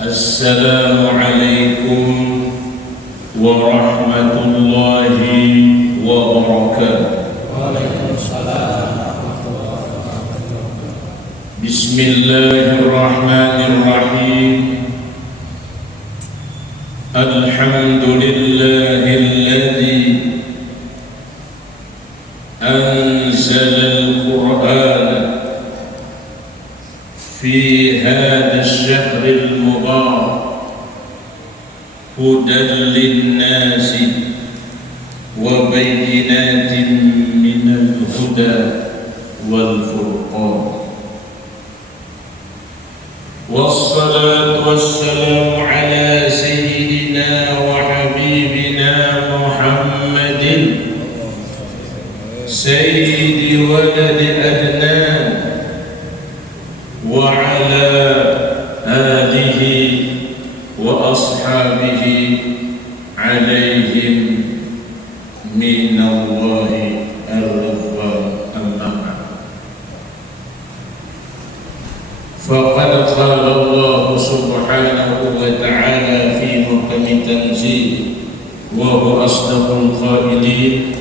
Assalamualaikum warahmatullahi wabarakatuh. Waalaikumsalam. Bismillahirrahmanirrahim. Alhamdulillahilladzi anzalal Qur'ana في هذا الشهر المبارك هدى للناس وبينات من الهدى والفرقان، والصلاة والسلام على سيدنا وحبيبنا سيد ولد أدنان وعلى آله وأصحابه عليهم من الله الرضوان. أما بعد، فقد قال الله سبحانه وتعالى في محكم تنزيله وهو أصدق القائلين: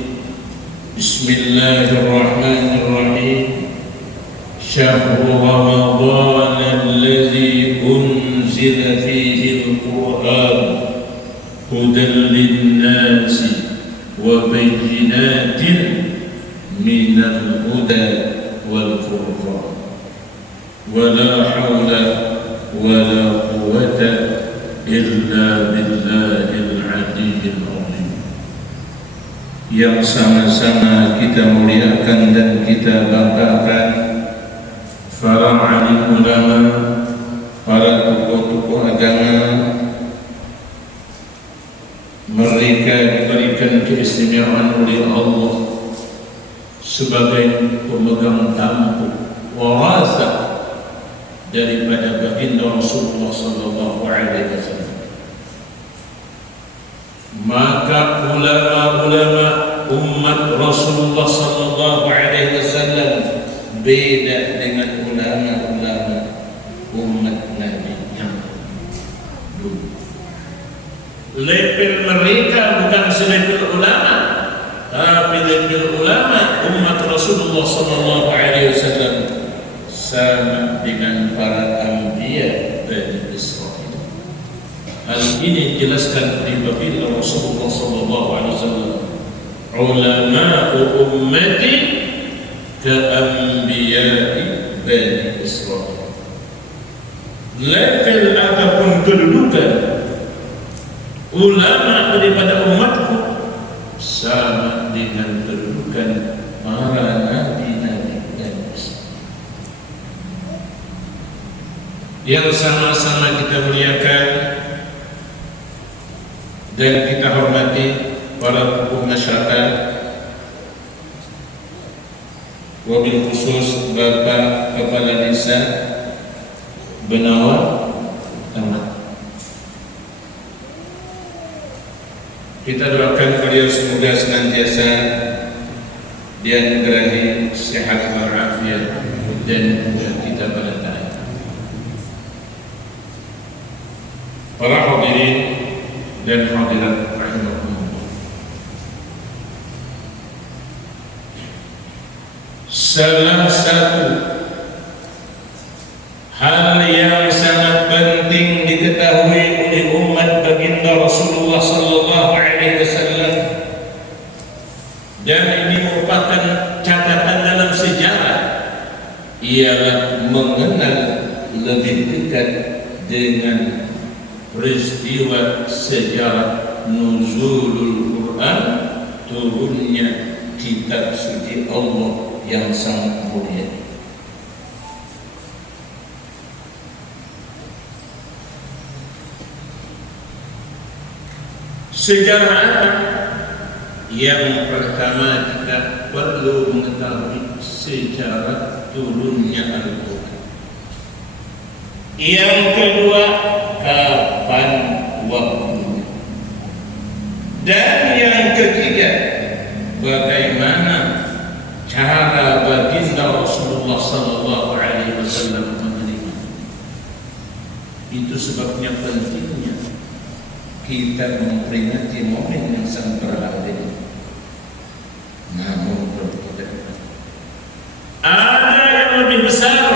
بسم الله الرحمن الرحيم. شهر رمضان الذي أنزل فيه القرآن هدى للناس وبينات من الهدى والفرقان ولا حول ولا قوة إلا بالله العلي العظيم. Yang sama-sama kita muliakan dan kita banggakan para alim ulama, para tokoh-tokoh agama. Mereka diberikan keistimewaan oleh Allah sebagai pemegang tampuk warasah daripada baginda Rasulullah sallallahu alaihi wasallam. Maka ulama-ulama umat Rasulullah sallallahu alaihi wasallam beda dengan ulama-ulama umat Nabi yang dulu. Level mereka bukan selevel ulama, tapi level ulama umat Rasulullah sallallahu alaihi wasallam sama dengan para anbiya Bani Israil. Hal ini dijelaskan oleh baginda Rasulullah sallallahu alaihi wasallam, ulama'u ummati ka anbiya'i Bani Israil. Level ataupun kedudukan ulama daripada umatku sama dengan kedudukan para nabi-nabi dan Israel. Yang sama-sama kita muliakan dan kita hormati para tokoh masyarakat, wabil khusus Bapak Kepala Desa Benawa Tamat. Kita doakan beliau semoga senantiasa dianugerahi sehat walafiat dan kita bertahan. Para hadirin dan hadirat rahimakumullah, salah satu hal yang sangat penting diketahui oleh umat baginda Rasulullah sallallahu alaihi wasallam, dan ini merupakan catatan dalam sejarah, ialah mengenal lebih dekat dengan peristiwa sejarah nuzulul Quran, turunnya kitab suci Allah yang sangat mulia. Sejarah apa? Yang pertama kita perlu mengetahui sejarah turunnya Al-Quran. Yang kedua, kapan waktunya. Dan yang ketiga, bagaimana cara baginda Rasulullah sallallahu alaihi wasallam menerima. Itu sebabnya pentingnya kita memperingati momen yang sangat berharga ini. Namun ada yang lebih besar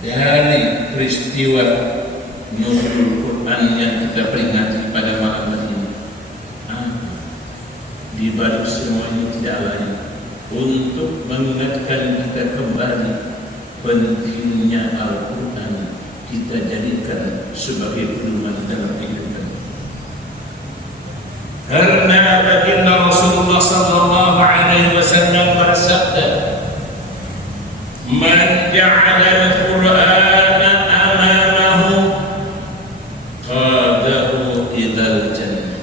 dari peristiwa nuzul Quran yang kita peringati pada malam ini. Di balik semuanya tidak lain untuk mengingatkan kita kembali pentingnya Al-Quran kita jadikan sebagai pedoman dalam kehidupan. Karena baginda Rasulullah sallallahu alaihi wasallam bersabda, "Man ja'ala al-Qur'ana amamahu qadahu ilal jannah,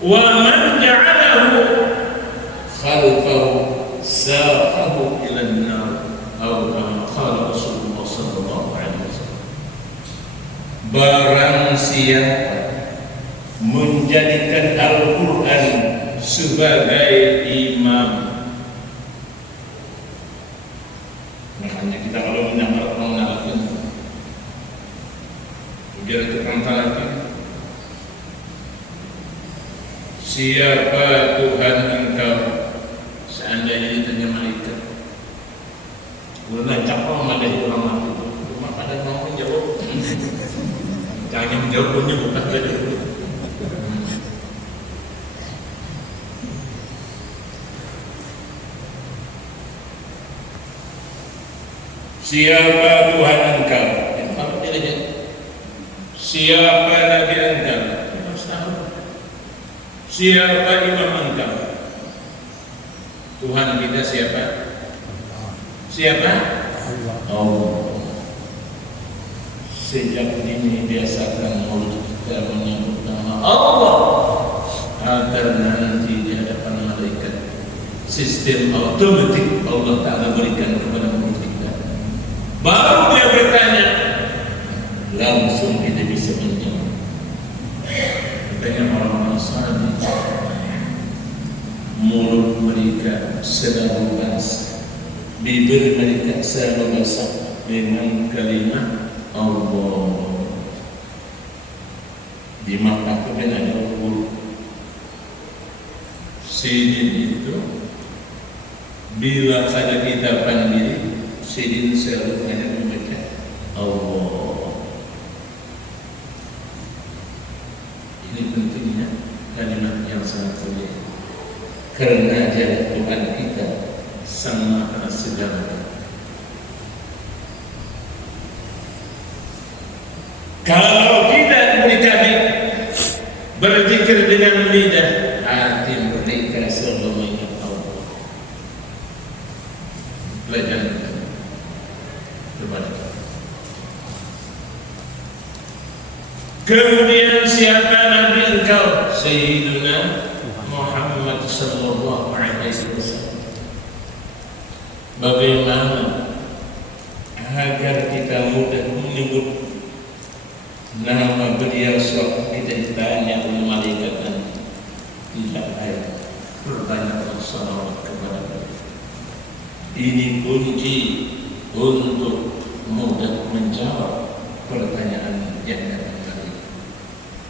wa man ja'alahu siapa menjadikan Al-Quran sebagai imam. Makanya kita kalau mengenalkan biar terangkan lagi, siapa Tuhan engkau? Seandainya ditanya malaikat, guna cakap memadai orang mati, cuma pada mau menjawab, jangan menjawab punya bukan saja. Siapa Tuhan engkau? Apa bedanya? Siapa Nabi engkau? Siapa imam engkau? Tuhan kita siapa? Siapa? Allah. Sejak ini biasakan mulut kita menyebut nama Allah agar nanti di hadapan malaikat sistem otomatik Allah Ta'ala berikan kepada mulut kita. Baru dia bertanya, langsung kita bisa menjawab. Katanya orang-orang Nasrani, mulut mereka selalu basah, bibir mereka selalu basah dengan kalimat Allah. Di Makkah itu kan ada huruf Sidin itu, bila saja kita panggil Sidin selalu hanya membaca Allah. Ini pentingnya kalimat yang sangat mulia, karena jalan Tuhan kita Sang Maha Segala. Kalau tidak kami berzikir dengan lidah, hati mereka selalu mengingat Allah. Belajar kepada. Kemudian siapa Nabi engkau? Sayyidina Muhammad sallallahu alaihi wasallam. Bagaimana agar kita mudah menyebut nama beliau sewaktu kita ditanya oleh malaikat nanti? Tidak ada. Berbanyaklah salawat kepada beliau. Ini kunci untuk mudah menjawab pertanyaan yang datang tadi.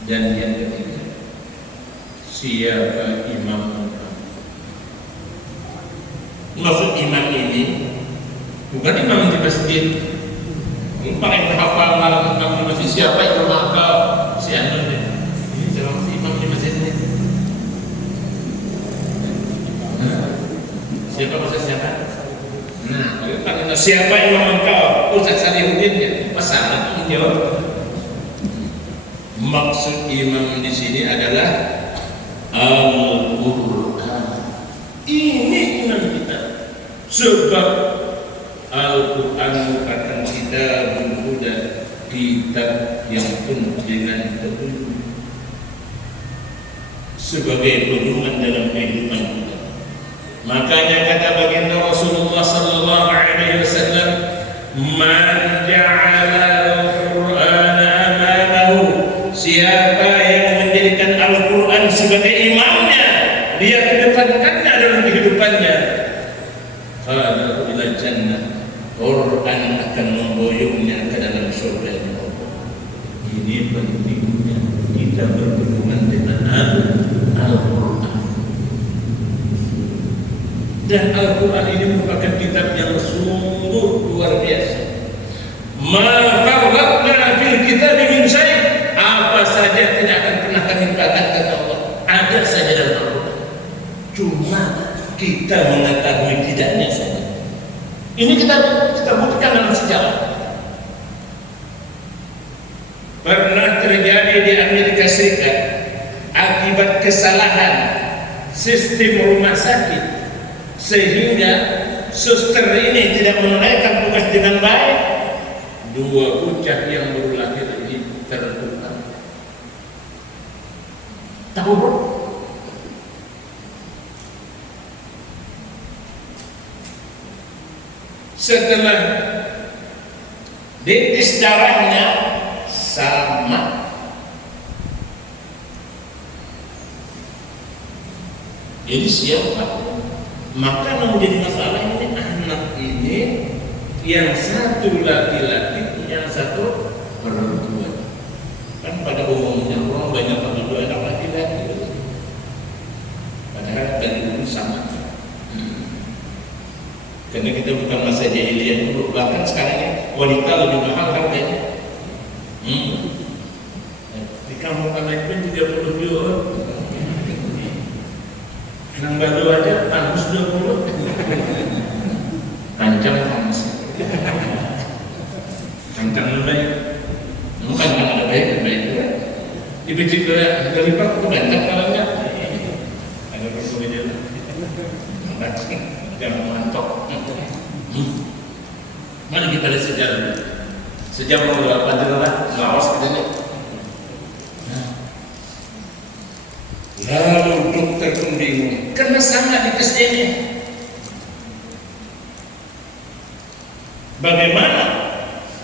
Dan yang ketiga, siapa imam? Maksud imam ini bukan imam di masjid. Paling hafal malam imam di masjid, siapa imam engkau? Si Anu deh. Ini dalam si imam di masjid ini. Siapa maksud siapa? Nah, kalau siapa imam engkau? Ustaz Salihuddin ya. Masalah menjawab. Maksud imam di sini adalah Al-Quran. Ini imam kita. Sebab Al-Quran merupakan kitab huda, kitab yang penuh dengan petunjuk sebagai pedoman dalam kehidupan kita. Makanya kata baginda Rasulullah sallallahu alaihi wasallam, "Man ja'ala al-Qur'ana amamahu." Siapa yang menjadikan Al-Quran sebagai imamnya, dia kedepankannya dalam kehidupannya, qala ila jannah, Quran akan memboyongnya ke dalam surga Allah. Ini pentingnya kita berhubungan dengan Al-Quran. Dan Al-Quran ini merupakan kitab yang sungguh luar biasa. Ma farratna fil kitab min syai'. Apa saja tidak akan pernah kami lupakan kata Allah. Ada saja dalam Al-Quran. Cuma kita mengetahui tidaknya saja. Ini kita buktikan dalam sejarah. Pernah terjadi di Amerika Serikat akibat kesalahan sistem rumah sakit, sehingga suster ini tidak menunaikan tugas dengan baik. 2 bocah yang baru lahir ini terluka. Tahu bro? Setelah dites darahnya sama, Jadi siapa? Maka yang menjadi masalah ini anak ini yang satu laki-laki, yang satu perempuan. Kan pada umumnya orang banyak mengambil anak laki-laki, padahal dari dulu sama. Karena kita bukan masa jahiliyah dulu, bahkan sekarang ya wanita lebih mahal harganya. Di kampung kami pun 30 juta. Nang baru aja tanggus 20. Panjang tanggus. Panjang lebih. Bukan ada baik. Dibicik dari pak itu banyak kalanya. Ada berkulit dia. Jangan mantok. Mana kita lihat sejarah? Sejak mau apa adalah lawas kita ni. Lalu dokter pun bingung. Karena sama di tes ini. Bagaimana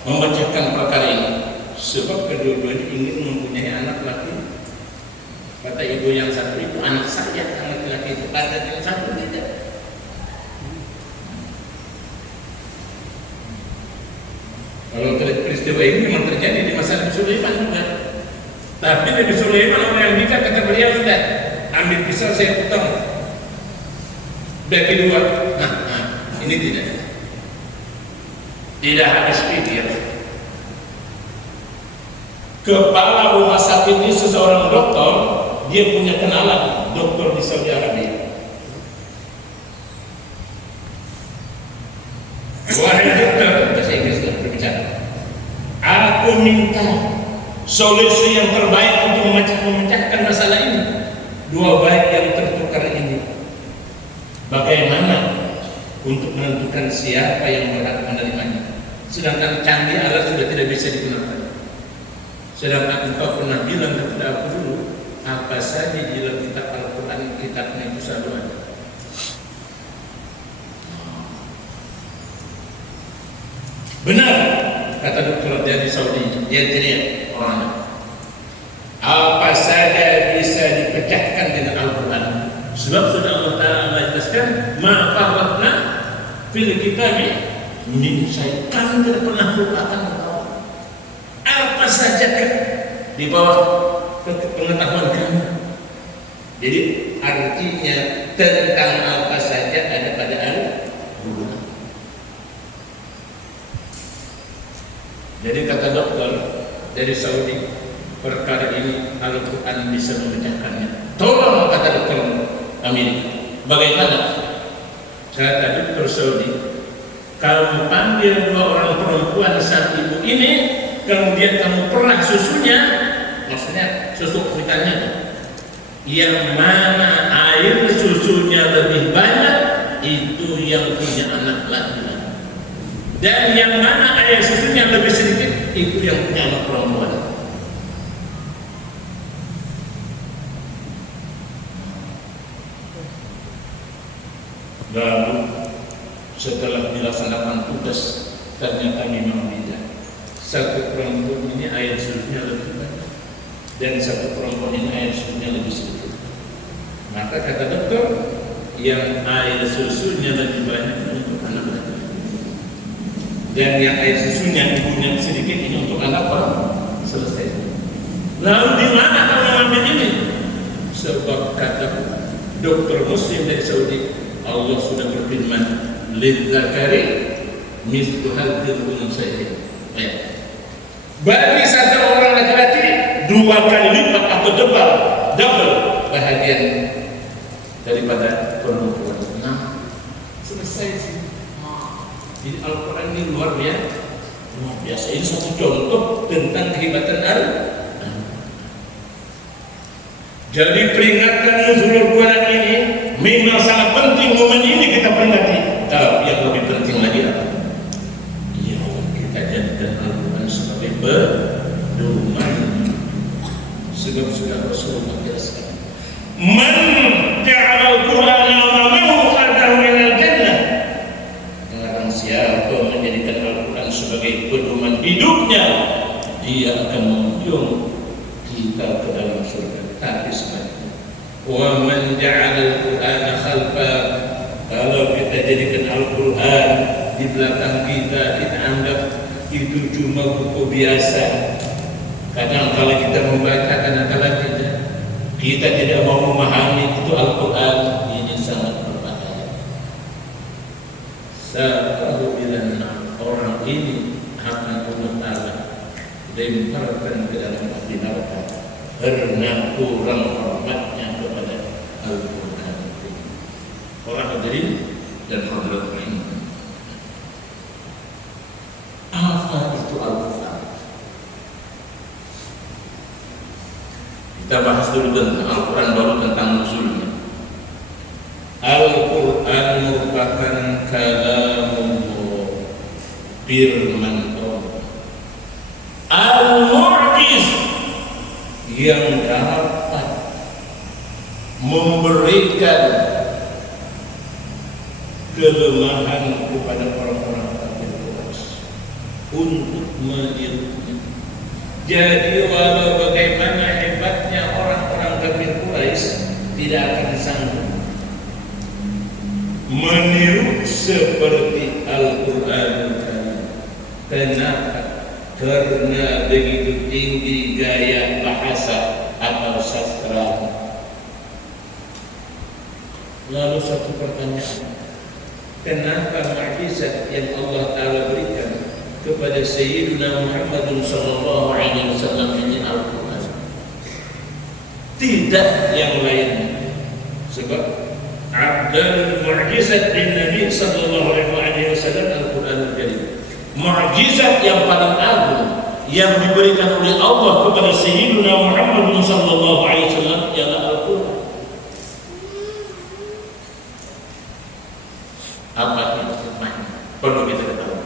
membacakan perkara ini? Sebab kedua-duanya ingin mempunyai anak laki. Kata ibu yang satu itu anak saya, anak laki itu. Kata yang satu tidak. Kalau peristiwa ini memang terjadi di masa Nabi Sulaiman juga. Tapi Nabi Sulaiman orang yang nikah kata beliau sudah ambil pisau saya potong bagi dua. Ini tidak habis pikir. Kepala rumah sakit ini seseorang dokter, dia punya kenalan dokter di Saudi Arabia. Wahai dokter, bahasa Inggris berbicara. Aku minta solusi yang terbaik untuk memecahkan masalah ini. Dua baik yang tertukar ini. Bagaimana untuk menentukan siapa yang berhak menerimanya? Sedangkan canggih alat sudah tidak bisa digunakan. Sedangkan engkau pernah bilang kepada aku dulu, apa saja di dalam kitab Al-Quran, kitabnya itu selalu ada. Benar, kata dokter dari Saudi, dia teriak orang. Apa saja bisa dipecahkan dengan Al-Quran. Sebab sudah Allah Ta'ala menjelaskan, ma farratna fil kitabi min syai'. Kami tidak pernah melupakan apa saja di bawah pengetahuan kami. Jadi artinya tentang apa saja ada pada Al-Quran. Jadi kata dokter dari Saudi, perkara ini Al-Quran bisa memecahkannya. Tolong, kata dokter Amerika. Bagaimana? Kata dokter Saudi, kamu panggil dua orang perempuan saat ibu ini, kemudian kamu perah susunya, maksudnya susu kuitannya, yang mana air susunya lebih banyak, itu yang punya anak laki-laki. Dan yang mana air susunya lebih sedikit, itu yang punya anak perempuan. Lalu setelah dilaksanakan tugas, ternyata memang beda. Satu perempuan ini air susunya lebih banyak, dan satu perempuan ini air susunya lebih sedikit. Maka kata dokter, yang air susunya lebih banyak untuk anak laki-laki, dan yang air susunya ibunya sedikit ini untuk anak perempuan. Selesai. Lalu di mana kamu mengambil ini? Sebab kata dokter Muslim dari Saudi, Allah sudah berfirman, lidzakari mithlu hadzal unsayyin. Bagi satu orang laki-laki 2 kali lipat atau double bahagian daripada perempuan. Nah, selesai sih. Jadi Al-Quran ini luar biasa. Ini satu contoh tentang kehebatan Al-Quran. Jadi peringatan nuzulul Quran ini memang sangat penting. Momen ini kita peringati. Tapi yang lebih penting lagi apa? Ya, kita jadikan Al-Quran sebagai pedoman. Sebab sudah Rasulullah jelaskan, man ja'ala al-Qur'ana amamahu khadahu minal jannah. Barang siapa menjadikan Al-Quran sebagai pedoman hidupnya, dia akan menjunjung kita ke dalam surga. Tapi sebaliknya, wa man ja'ala al-Qur'ana kita jadikan Al-Quran di belakang kita anggap itu cuma buku biasa. Kadang kala kita membaca, kadang kala kita tidak mau memahami itu Al-Quran. Ini sangat berbahaya. Apabila orang ini akan Allah Ta'ala lemparkan ke dalam api neraka karena kurang hormatnya kepada Al-Quran. Orang hadirin dan hadirat ini, apa itu Al-Quran? Kita bahas dulu tentang Al-Quran, baru tentang nuzulnya. Al-Quran merupakan kalamullah, firman Allah, Al-Mu'jiz, yang dapat memberikan kelemahan kepada orang-orang kafir untuk menirunya. Jadi walau bagaimana hebatnya orang-orang kafir Quraisy tidak akan sanggup meniru seperti Al-Quran. Kenapa? Karena begitu tinggi gaya bahasa atau sastra. Lalu satu pertanyaan, kenapa mukjizat yang Allah Ta'ala berikan kepada Sayyidina Muhammad sallallahu alaihi wasallam ini Al-Quran, tidak yang lainnya? Sebab abdal mukjizat bin Nabi sallallahu alaihi wasallam Al-Quran Al-Karim. Mukjizat yang paling agung yang diberikan oleh Allah kepada Sayyidina Muhammad sallallahu alaihi wasallam ialah Al-Quran. Apa itu maknanya? Perlu kita ketahui.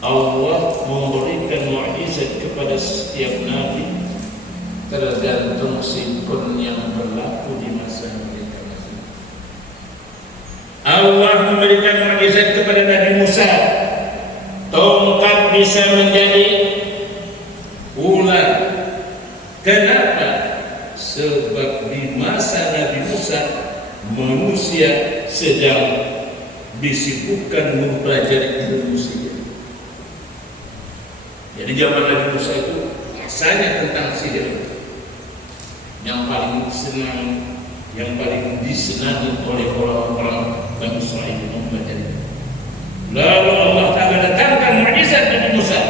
Allah memberikan mukjizat kepada setiap nabi tergantung sinkron yang berlaku di masa mereka. Allah memberikan mukjizat kepada Nabi Musa, tongkat bisa menjadi ular. Kenapa? Sebab di masa Nabi Musa manusia sedang disibukkan mempelajari ilmu sihir. Jadi zaman Nabi Musa itu masanya tentang sihir. Yang paling senang, yang paling disenangi oleh orang-orang Bani Israil mempelajari. Lalu Allah Ta'ala datangkan mukjizat Nabi Musa,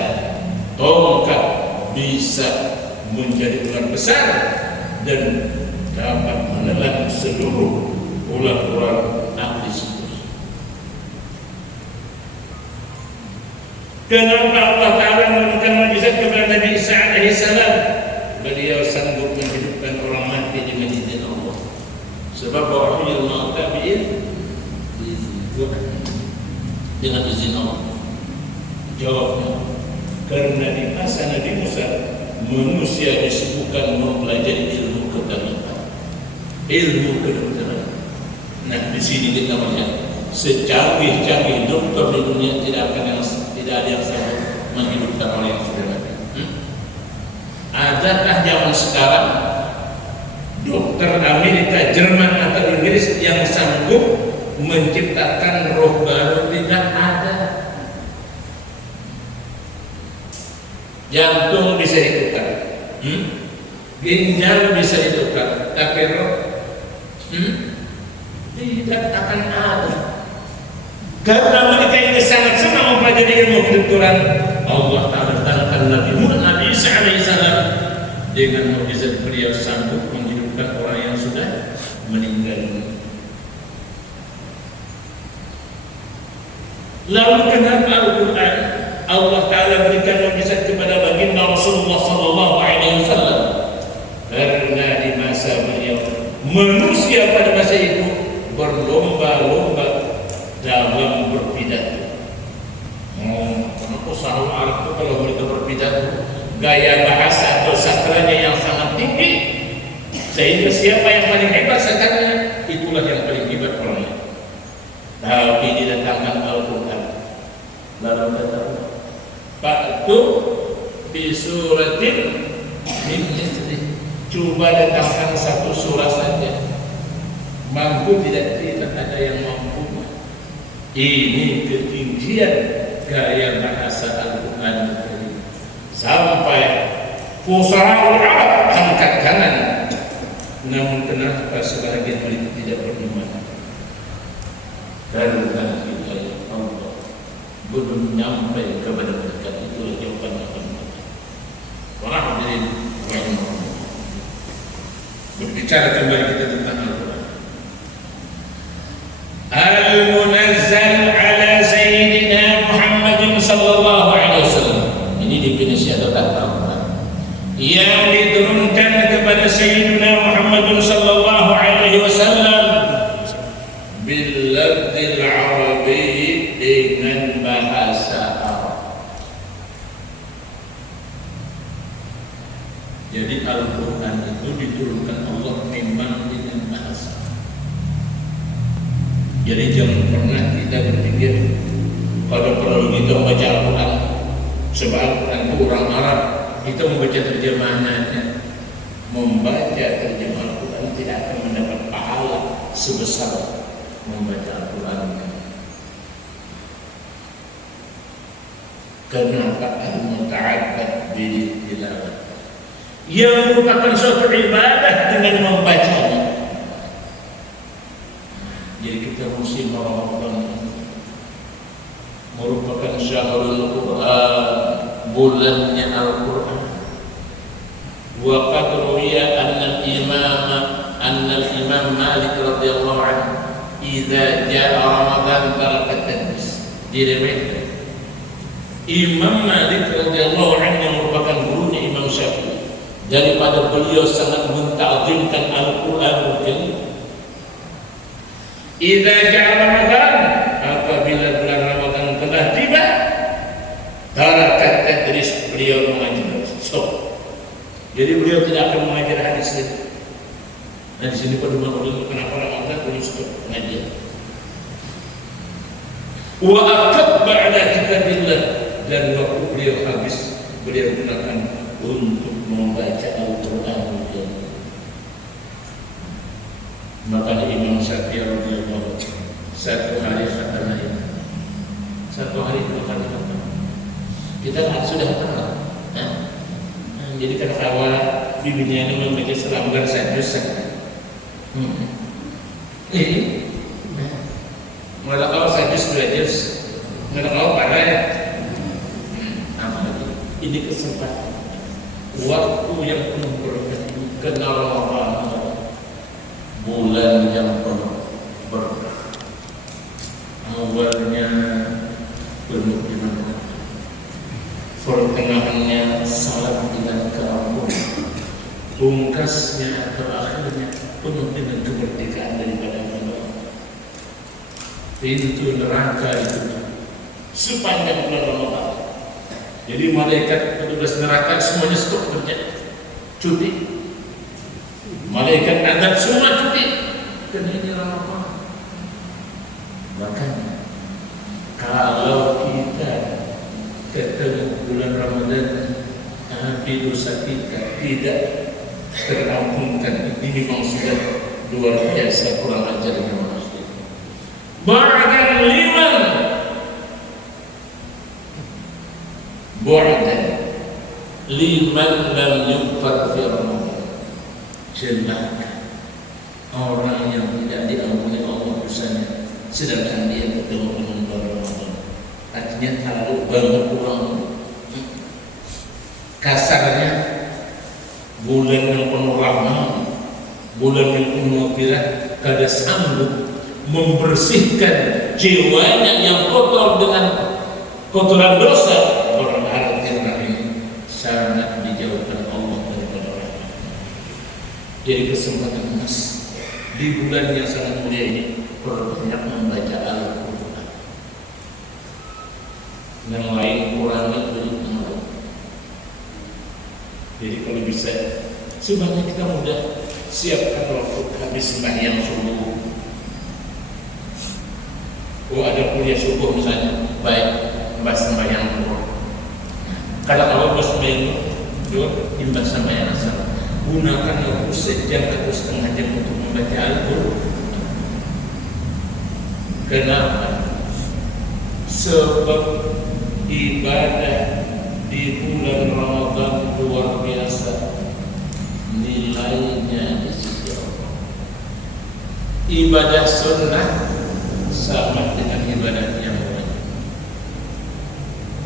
tongkat bisa menjadi ular besar dan dapat menelan seluruh ular-ular ahli sihir. Kenapa Allah Ta'ala memberikan mukjizat kepada Nabi Isa alaihissalam? Beliau sanggup menghidupkan orang mati dengan izin Allah. Sebab wahyu al-tabi'in dengan izin Allah. Jawabnya, karena di masa Nabi Musa manusia disibukkan mempelajari ilmu ketarikan, ilmu kedokteran. Nah, di sini kita melihat secanggih-canggih dokter di dunia tidak ada yang sanggup menghidupkan orang yang sudah mati. Adakah zaman sekarang dokter Amerika, Jerman atau Inggris yang sanggup menciptakan roh baru? Tidak ada. Jantung bisa ditukar, ginjal bisa ditukar, tapi roh tidak akan ada. Karena mereka ini sangat senang mempelajari ilmu kedokteran, Allah Ta'ala datangkan Nabi Isa alaihissalam dengan mukjizat beliau sanggup menghidupkan orang yang sudah meninggal. Lalu kenapa Al-Quran Allah Ta'ala berikan mukjizat kepada baginda Rasulullah sallallahu alaihi wasallam? Karena di masa beliau manusia pada masa itu berlomba-lomba dalam berpidato. Kenapa selalu Arab itu kalau mereka berpidato gaya bahasa atau sastranya yang sangat tinggi, sehingga siapa yang paling hebat sastranya itulah yang paling hebat orangnya. Tapi didatangkan Al-Quran, lalu datang Faktu bi suratin min mithli. Coba datangkan satu surah saja. Mampu tidak? Tidak ada yang mampu. Ini ketinggian gaya bahasa Al-Quran sampai fusahaul Arab angkat tangan. Namun kenapa sebahagian mereka tidak beriman? Karena hidayah Allah belum nyampe kepada mereka. Itulah jawaban Allah. Orang hadirin rahimahullah. Berbicara kembali kita tentang Al-Quran. Al-Munazzal ala Sayyidina Muhammadin sallallahu alaihi wasallam. Ini definisi atau Al-Quran yang diturunkan kepada Sayyidina Muhammadin sallallahu alaihi wasallam bil lafzil arabi, dengan bahasa Arab. Jadi Al-Quran itu diturunkan Allah memang dengan bahasa. Jadi jangan pernah kita berpikir kalau perlu kita membaca Al-Quran, sebab Al-Quran itu orang Arab, kita membaca terjemahannya. Membaca terjemahan Al-Quran tidak akan mendapat pahala sebesar membaca Al-Quran. Kenapa al-muta'abbad bil tilawah, yang merupakan suatu ibadah dengan membacanya. Jadi kita musim Ramadan merupakan syahrul Quran, bulannya Al-Quran. Wa qad ruwiya anna al-Imam Malik radhiyallahu anhu idza jaa Ramadan taraka tadris. Diriwayatkan Imam Malik radhiyallahu anhu yang merupakan gurunya Imam Syafi'i, daripada beliau sangat mentakzimkan Al-Quran. Idza jaa Ramadan, apabila bulan Ramadan telah tiba, tarakat tadris, beliau mengajar. Stop. Jadi beliau tidak akan mengajar hadis lagi. Nah di sini pada ulama kenapa Ramadan beliau stop mengajar. Wa aqad ba'da kitabillah, dan waktu beliau habis beliau gunakan untuk membaca Al-Quran. Makanya Imam Syafi'i radhiyallahu anhu satu hari khatam itu, satu hari dua kali khatam. Kita kan sudah kenal. Jadi kalau bibinya ini membaca selambar satu saja. Malah kalau saya dua juz, malah kalau parah. Ini kesempatan waktu yang penuh berkah, kenal Ramadan, bulan yang penuh berkah, awalnya penuh dengan pertengahannya salam dengan keampunan, pungkasnya atau akhirnya penuh dengan kemerdekaan daripada Allah. Pintu neraka itu sepanjang bulan Ramadan. Jadi malaikat petugas neraka semuanya stop kerja, cuti. Malaikat adab semua cuti. Karena ini Ramadan. Makanya kalau kita ketemu bulan Ramadan, tapi dosa kita tidak terampunkan, ini memang sudah luar biasa kurang ajarnya manusia. Ba'dan liman lam yughfar fi Ramadan. Celaka orang yang tidak diampuni Allah dosanya sedangkan dia ketemu dengan bulan Ramadan. Artinya terlalu banget kurang. Kasarnya bulan yang penuh rahmat, bulan yang penuh maghfirah, kada sanggup membersihkan jiwanya yang kotor dengan kotoran dosa. Berarti ini sangat dijauhkan Allah daripada rahmat. Jadi kesempatan emas di bulan yang sangat mulia ini perbanyak membaca Al-Quran. Yang lain kurangnya beriman. Jadi kalau bisa sebenarnya kita mudah siapkan waktu habis sembahyang subuh. Ada kuliah subuh misalnya, baik bahas sembahyang subuh. Kalau awal bahas sembahyang subuh, imbas sembahyang asar. Gunakan waktu sejam atau setengah jam untuk membaca Al-Quran. Kenapa? sebab ibadah di bulan Ramadan luar biasa nilainya di sisi Allah. Ibadah sunnah sama dengan ibadah yang lain.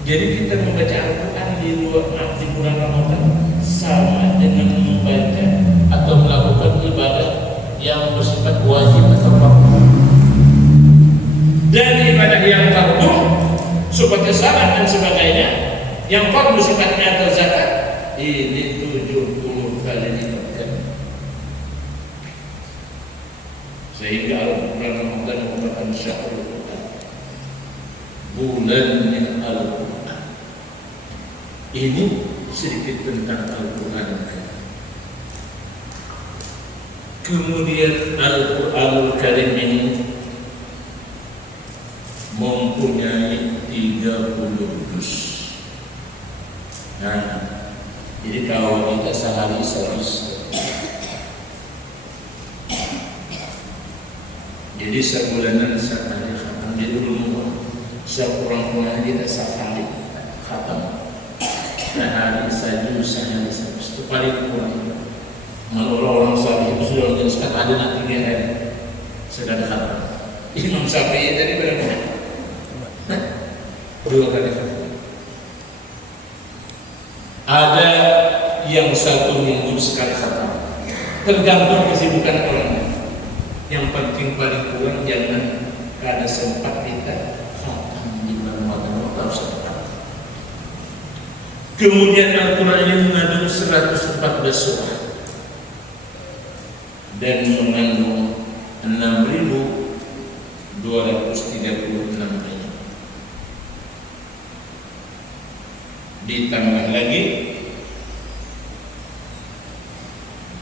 Jadi kita membaca Al-Quran di bulan Ramadan sama dengan membaca atau melakukan ibadah yang bersifat wajib atau fardu. Dan ibadah yang fardu seperti salat dan sebagainya, yang fardu sifatnya atau zakat, ini 70 kali lipat. Sehingga Al-Quran Ramadan merupakan syahrul Quran, bulannya Al-Quran. Ini sedikit tentang Al-Quran. Kemudian Al-Quranul Karim ini mempunyai 30 juz. Nah, jadi kalau kita sehari 100, jadi sebulanan sekali khatam. Jadi dulu sekurang-kurangnya kita sekali khatam. Sehari saja sehari 100 itu paling kurang. Kalau orang Syafi'i itu sudah menjelaskan ada nanti hari sekali khatam. Imam Syafi'i tadi berapa? 2 kali khatam. Ada yang 1 minggu sekali khatam. Tergantung kesibukan orangnya. Yang penting paling kurang jangan kada sempat kita khatam di bulan Ramadan atau sempat. Kemudian Al-Quran ini mengandung 114 surah dan mengandung 6.236 ayat. Ditambah lagi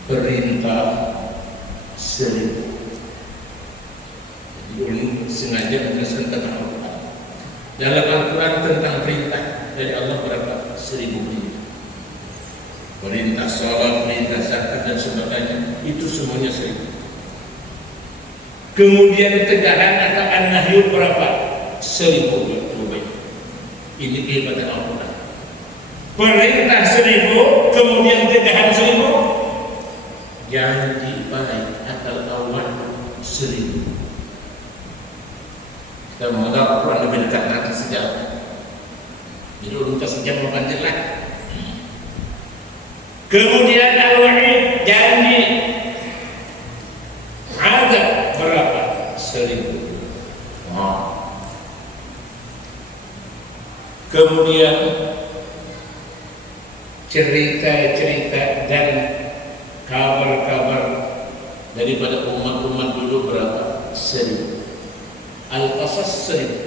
perintah 1000. Ini sengaja menjelaskan tentang Al-Quran. Dalam Al-Quran tentang perintah dari Allah berapa? 1000 perintah. Perintah salat, perintah zakat dan sebagainya, itu semuanya 1000. Kemudian tegahan atau an-nahyu berapa? 1000. Ini kehebatan Al-Quran. Perintah 1000, kemudian tegahan 1000, janji baik atau awal 1000. Kita menganggap Quran lebih dekat nanti sejam. Jadi udah sejam makan jelek. Kemudian al-wa'id, janji azab berapa? 1000. Kemudian cerita-cerita dan kabar-kabar daripada umat-umat dulu berapa? 1000. Al-Qasas 1000.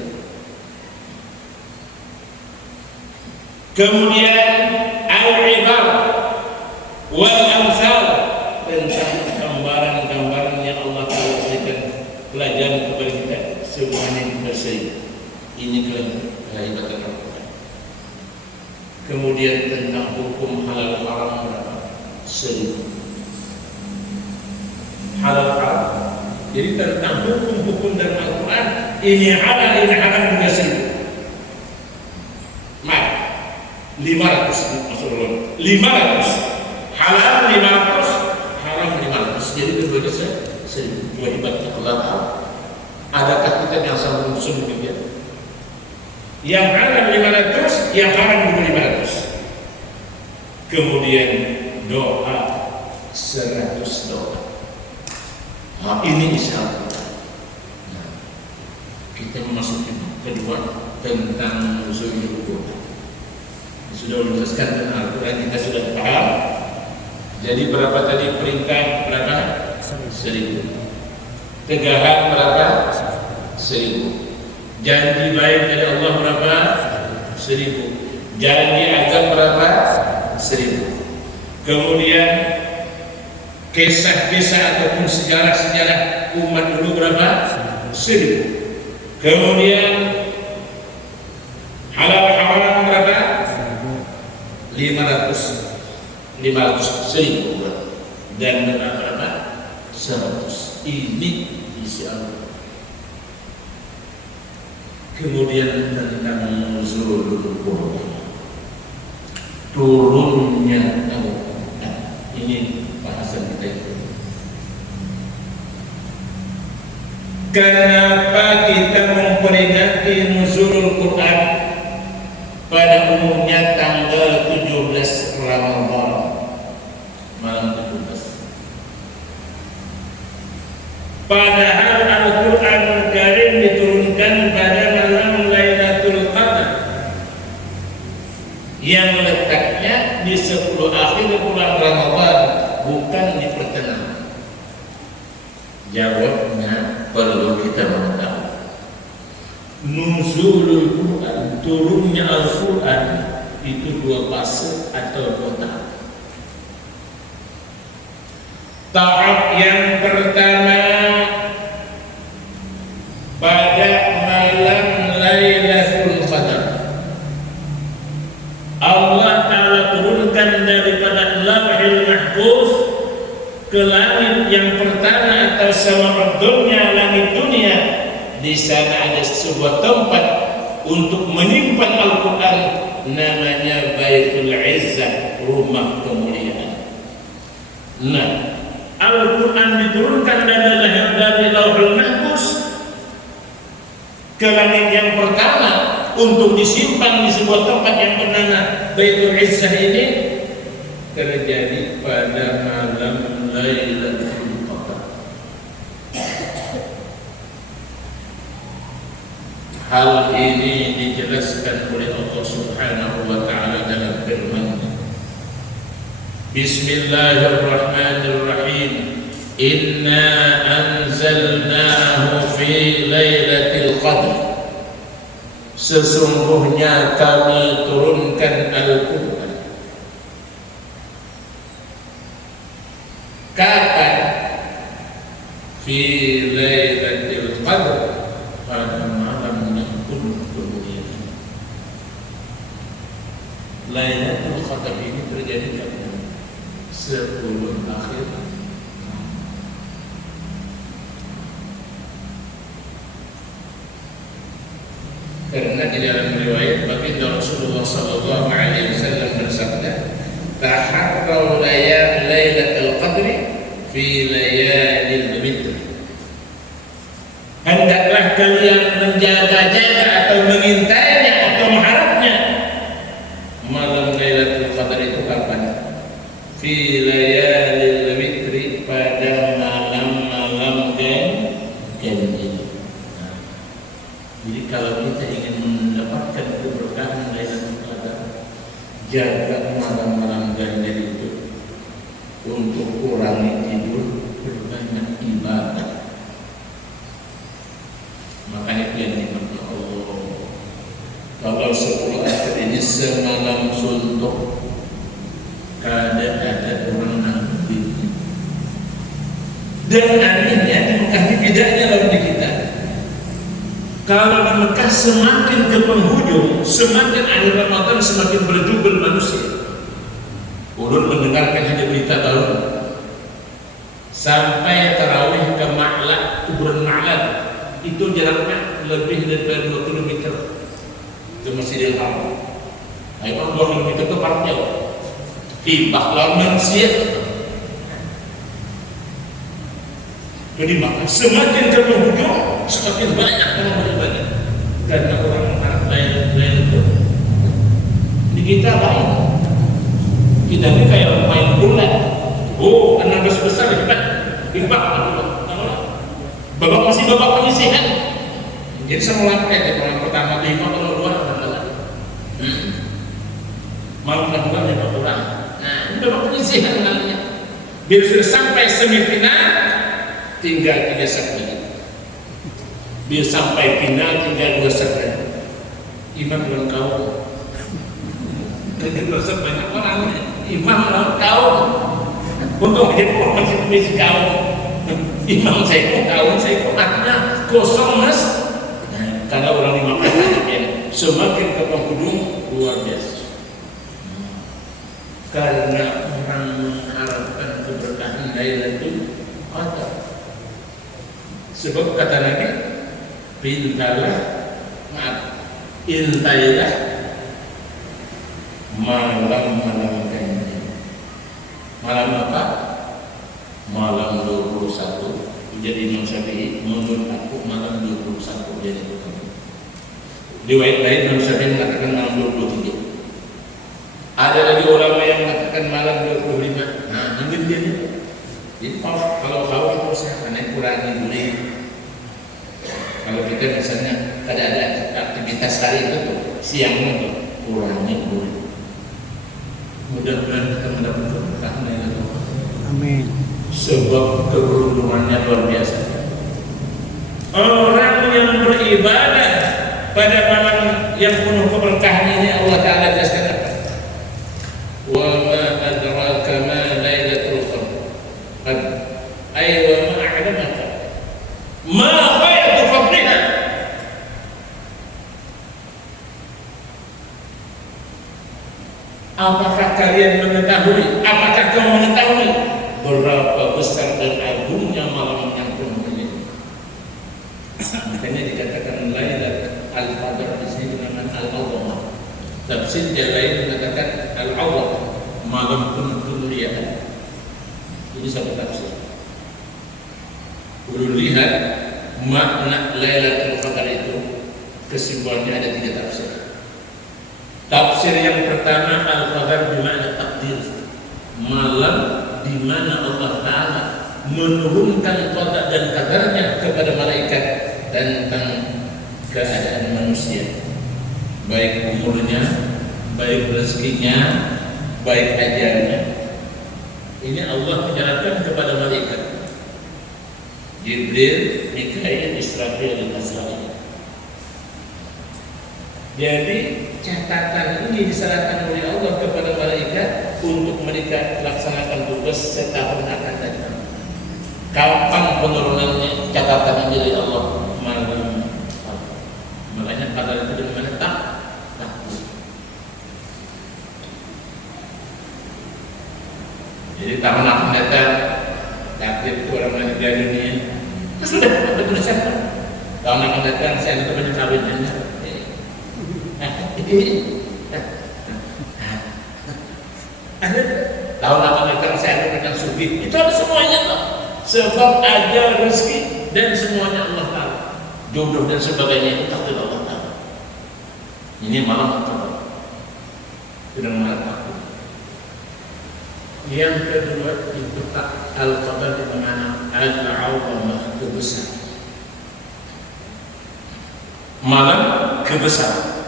Kemudian Al-Ibar Wal-Amthal, tentang gambaran-gambaran yang Allah telah berikan pelajaran kepada kita, semuanya kita 1000. Ini kehebatan Al-Quran. Kemudian tentang hukum halal haram berapa? 1000. Halal haram. Jadi tentang hukum-hukum dalam Al-Quran, ini halal, ini haram juga 1000. 500 maksudnya 500 halal 500 haram 500. Jadi keduanya 1000. Dua hebatnya Allah Ta'ala. Adakah kita yang sama musuh begitu? Yang halal 500, yang haram juga 500. Kemudian doa 100 doa. Nah, ini Islam. Nah, kita memasuki kedua tentang usul hukum. Sudah menjelaskan tentang Al-Quran, kita sudah paham. Jadi berapa tadi perintah? Berapa? 1000. Tegahan berapa? 1000. Janji baik dari Allah berapa? 1000. Janji azab berapa? 1000. Kemudian kisah-kisah ataupun sejarah-sejarah umat dulu berapa? 1000. Kemudian halal haram berapa? 500, 1000 dan berapa? 100. Ini isi Al-Quran. Kemudian tentang nuzulul Qur'an, turunnya Al-Quran. Ini bahasan kita itu. Kenapa kita memperingati nuzulul Quran pada umumnya tanggal 17 Ramadan, malam 17? Padahal Al-Quran Karim diturunkan pada malam Lailatul Qadar yang letaknya di 10 akhir bulan Ramadan, bukan di pertengahan. Jawabnya perlu kita mengetahui. Nuzulul Quran, turunnya Al-Quran itu 2 fase atau 2 tahap. Tahap yang pertama pada malam Lailatul Qadar, Allah Ta'ala turunkan daripada Lauhul Mahfuz ke langit yang pertama atau sama dunia, langit dunia. Di sana ada sebuah tempat untuk menyimpan Al-Quran, namanya Baitul Izzah, rumah kemuliaan. Nah, Al-Quran diturunkan dari Lauhul Mahfuz ke langit yang pertama untuk disimpan di sebuah tempat yang bernama Baitul Izzah. Ini terjadi pada malam Lailatul Qadar. Hal ini dijelaskan oleh Allah Subhanahu wa Ta'ala dalam firman-Nya. Bismillahirrahmanirrahim. Inna anzalnahu fi Lailatul Qadar. Sesungguhnya kami turunkan Al-Quran. Kapan? Fi Lailatul Qadar, pada malam yang penuh kemuliaan. Lailatul Qadar ini terjadi kapan? 10 akhir. Karena di dalam riwayat baginda Rasulullah sallallahu alaihi wasallam bersabda, "Taharraw Lailatul Qadri fi layalil witr." Hendaklah kalian menjaga-jaga atau mengintainya atau mengharapnya. Malam Lailatul Qadar itu kapan? Fi layalil witri, pada malam-malam ganjil. Nah, jadi kalau kita ingin mendapatkan keberkahan Lailatul Qadar, jaga malam-malam ganjil itu untuk kurangi tidur, berbanyak ibadah. Makanya yang dimaksud Allah, kalau 10 akhir ini semalam suntuk, kada ada orang nanti. Dan anehnya di Mekah ini bedanya lawan di kita. Kalau di Mekah semakin ke penghujung, semakin akhir Ramadan semakin berjubel manusia. Ulun mendengarkan ada berita baru, sampai tarawih ke Ma'lad, kuburan Ma'lad, itu jaraknya lebih dari 2 km ke Masjidil Haram. Nah, itu 2 km ke Barat Jawa. Timbah lawan manusia. Jadi maka semakin ke penghujung semakin banyak orang beribadah, karena orang mengharap lain itu. Di kita lain. Kita ini kayak main bola. Oh, 16 besar hebat. Babak masih babak penyisihan. Jadi semula kayak orang pertama 5 kalau 2 malam kedua 5 orang. Nah, ini babak penyisihan namanya. Biar sudah sampai semifinal, tinggal 3 set lagi. Biar sampai final tinggal 2 set lagi. Imam belum kau. Jadi dosa banyak orang. Imam belum kau. Untuk menjadi komisi kau. Imam saya pun kawan, saya pun akhirnya kosong mas. Nah, karena orang dimakan banyak ya, semakin ke penghujung luar biasa. Karena orang mengharapkan keberkahan Lailatul Qadar. Sebab kata Nabi, pintalah maaf, intailah malam-malam ganjil. Malam apa? Malam 21. Jadi Imam Syafi'i, menurut aku malam 21 jadi bukan. Riwayat lain Imam Syafi'i mengatakan malam 23. Ada lagi ulama yang mengatakan malam 25. Nah, mungkin dia itu. Jadi kalau hawa itu saya kurangi boleh. Kalau kita misalnya ada aktivitas hari itu siangnya tuh kurangi boleh. Mudah-mudahan kita mendapatkan berkah dari Allah. Amin. Sebab keberuntungannya luar biasa. Orang yang beribadah pada malam yang penuh keberkahan ini Allah Ta'ala jelaskan apa? Wa ma adraka ma lailatul qadr. Ay wa ma a'lamaka ma khairu fadliha. Apakah kalian mengetahui? Apakah kamu mengetahui berapa besar dan agungnya malam yang penuh ini? Makanya dikatakan Lailatul Qadar di sini dengan Al-Azamah. Tafsir yang lain mengatakan Al-Azamah, malam penuh kemuliaan. Ini satu tafsir. Ulun lihat makna Lailatul Qadar itu kesimpulannya ada 3 tafsir. Tafsir yang pertama Al-Qadar bermakna takdir, malam di mana Allah Ta'ala menurunkan qada dan qadarnya kepada malaikat tentang keadaan manusia, baik umurnya, baik rezekinya, baik ajalnya. Ini Allah menyarankan kepada malaikat Jibril, Mikail, Israfil, dan Azrail. Jadi catatan ini diserahkan oleh Allah kepada malaikat untuk mereka laksanakan tugas setahun akan datang. Kapan penurunannya? Catatan dari Allah malam. Makanya qadar itu dari mana? Takdir. Jadi tahun akan datang, takdir itu orang meninggal dunia. Sudah ada tulisan. Tahun akan datang saya itu banyak kawinnya. Tahun akan datang saya akan sugih. Itu ada semuanya lah. Sebab ajal, rezeki dan semuanya Allah Ta'ala. Jodoh dan sebagainya itu takdir Allah Ta'ala. Ini malam Qadar. Sudah mengatakan. Yang kedua itu Al-Qadar di mana Al-Azamah, kebesaran. Malam kebesaran.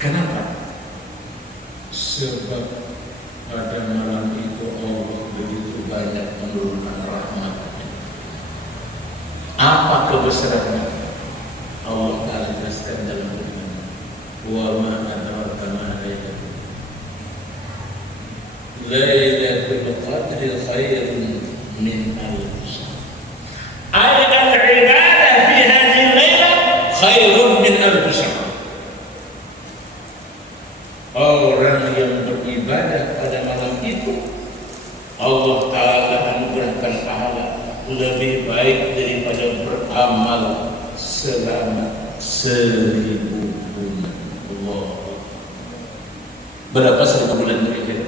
Kenapa? Sebab pada malam itu Allah begitu banyak menurunkan rahmat-Nya. Apa kebesarannya? Allah Ta'ala jelaskan dalam firman-Nya. Wa ma adraka ma lailatul qadr. Lailatul qadri khairun min alf shahr. Ay al-ibadah fi hadhihi al-lailah khairun min alf shahr. Orang yang beribadah pada malam itu Allah Ta'ala anugerahkan pahala lebih baik daripada beramal selama 1000 bulan. Allah. Berapa 1000 bulan kira-kira?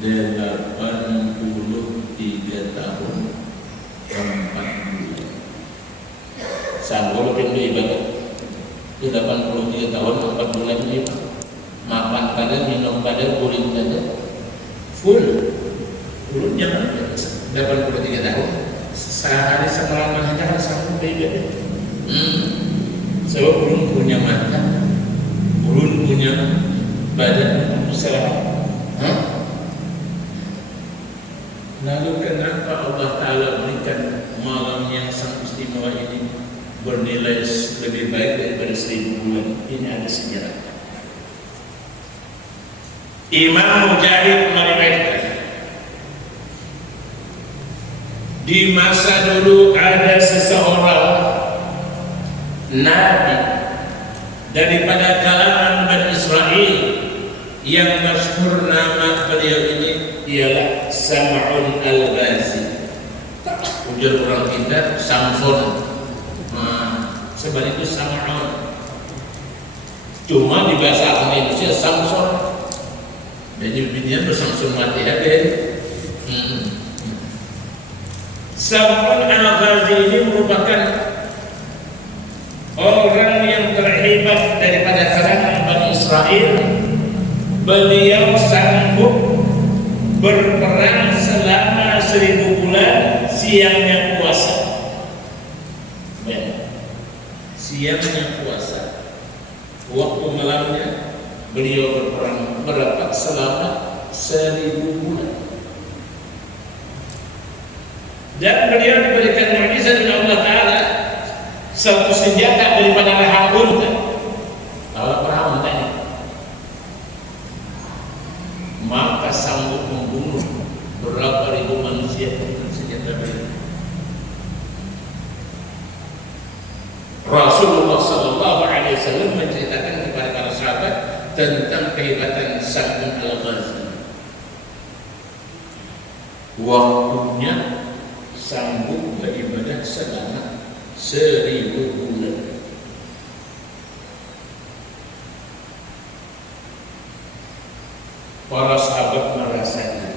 83 tahun 4 bulan. Sanggup beribadah 83 tahun 4 bulan ini, makan pada, minum pada, kulit pada full. Ulunnya 83 tahun sehari semalam saja harus sanggup beribadah. Sebab ulun punya mata, ulun punya badan sehat. Lalu kenapa Allah Ta'ala berikan malam yang sangat istimewa ini bernilai lebih baik daripada 1000 bulan? Ini ada sejarah. Imam Mujahid meriwayatkan, di masa dulu ada seseorang nabi daripada kalangan Bani Israel yang masyhur nama beliau ini ialah Sam'un al-Ghazi. ujar orang kita Samson. Sebenarnya itu Sam'on. Cuma di bahasa Indonesia Samson. Jadi binian bersamson mati ada. Sam'on Al-Ghazi ini merupakan orang yang terhebat daripada kalangan Bani Israel. Beliau sanggup berperang selama 1000 bulan siangnya puasa. Siangnya puasa, waktu malamnya beliau berperang berapa? Selama 1000 bulan. Dan beliau diberikan mukjizat oleh Allah Ta'ala, satu senjata daripada rahang unta. Kalau rahang unta ini, maka sanggup membunuh berapa ribu manusia dengan senjata beliau. Rasulullah Sallallahu Alaihi Wasallam menceritakan kepada para sahabat tentang kehebatan Sam'on Al-Ghazi. Waktunya sanggup beribadah selama 1000 bulan. Para sahabat merasakan,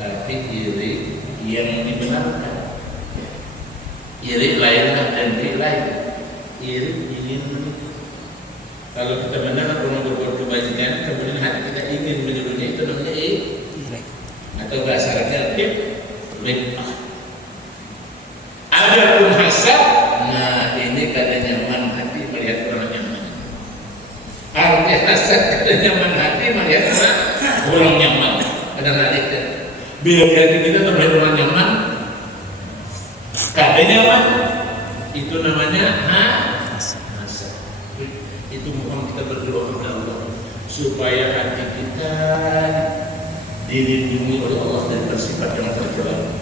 tapi iri yang dibenarkan. Iri lain dan iri lain. Iri ingin menikah. Kalau kita benar pernah berbuat kebajikan, kemudian hati kita ingin menirunya, itu namanya iri. Atau bahasa Arabnya bid'ah. Ada pun hasad, nah ini kada nyaman hati melihat orang nyaman. Arti hasad kada nyaman hati melihat orang nyaman. Ada nalik. Biar hati kita terlihat orang nyaman. Kada nyaman, itu namanya hasad. Itu mohon kita berdoa kepada Allah supaya hati kita dilindungi oleh Allah dari bersifat yang tercela.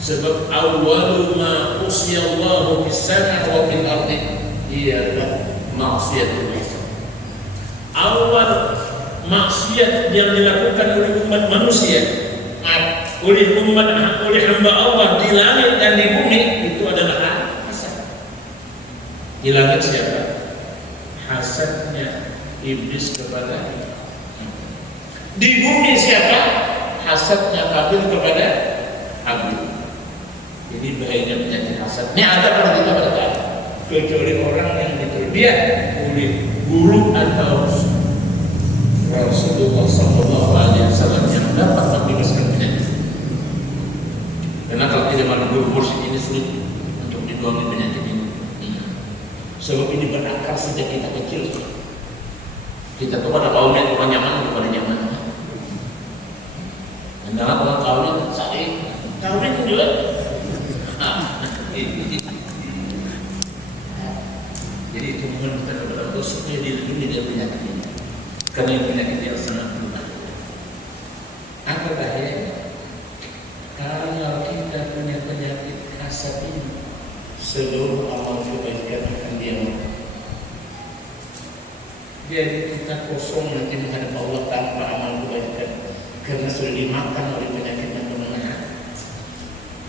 Sebab awwalu ma usiyallahu bis-sam'i wa bil ardi ialah maksiatul lisan. Awal maksiat yang dilakukan oleh umat manusia, oleh hamba Allah di langit dan di bumi itu adalah hasad. Di langit siapa? Hasadnya iblis kepada. Di bumi siapa? Hasadnya kafir kepada Habib. Jadi bahayanya penyakit hasad. Ini ada pada kita pada kecuali orang yang diterbiak oleh guru atau Rasulullah Sallallahu Alaihi Wasallam yang dapat membebaskan penyakit. Karena kalau tidak ada guru mursyid ini sulit untuk dibuangi penyakit ini. Sebab ini berakar sejak kita kecil. Kita tuh pada kaumnya orang nyaman, bukan nyaman. Dan dalam orang kaumnya sakit, kaumnya juga. Jadi itu mohon kita kepada Allah supaya dilindungi dari penyakit ini. Karena ini penyakit yang sangat berbahaya. Apa bahayanya? Kalau kita punya penyakit hasad ini, seluruh amal kebaikan akan diam. Jadi kita kosong nanti menghadap Allah tanpa amal kebaikan, karena sudah dimakan oleh penyakit yang bernama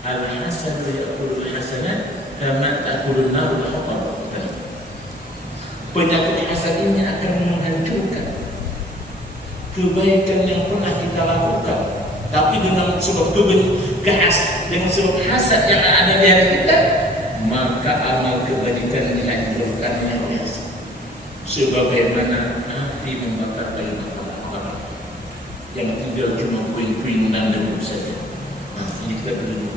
al-hasad ya'kulul hasanat kama ta'kulun nar al-hatab. Penyakit hasad ini akan menghancurkan kebaikan yang pernah kita lakukan, tapi dengan sebab dengan sebab hasad yang ada di hati kita, maka amal kebaikan dihancurkan dengan biasa. Sebagaimana api membakar kayu bakar yang tinggal cuma puing-puing dan debu saja. Nah, ini kita dulu.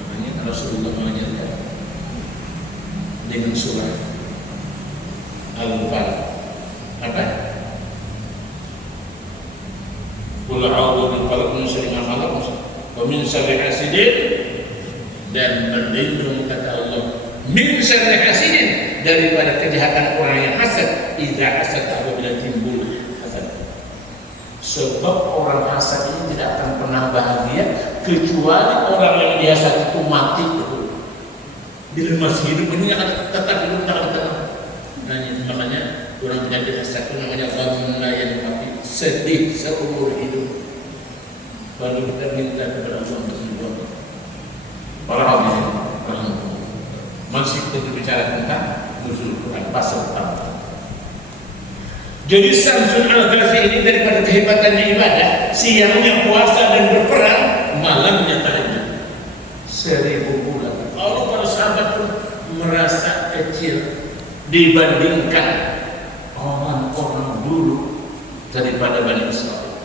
Makanya Rasulullah mengajarkan dengan surah Al-Falaq apa? Qul a'udzu bi falaq min syarri ma khalaq wa min syarri hasidin, dan berlindung kata Allah min syarri hasidin, daripada kejahatan orang yang hasad. Idza hasad apabila timbul hasad. Sebab orang hasad ini tidak akan pernah bahagia kecuali orang yang dihasad itu mati betul. Bila masih hidup ini akan tetap hidup tak tenang. Nah, makanya orang penyakit hasad itu namanya ghammun la yanqati, sedih seumur hidup. Baru kita minta kepada Allah pasang tambang. Jadi Samsun Al-Ghazi ini daripada kehebatannya ibadah, siangnya puasa dan berperang, malamnya tahajud 1000 bulan. Allah para sahabat pun merasa kecil dibandingkan orang-orang dulu daripada Bani Israel.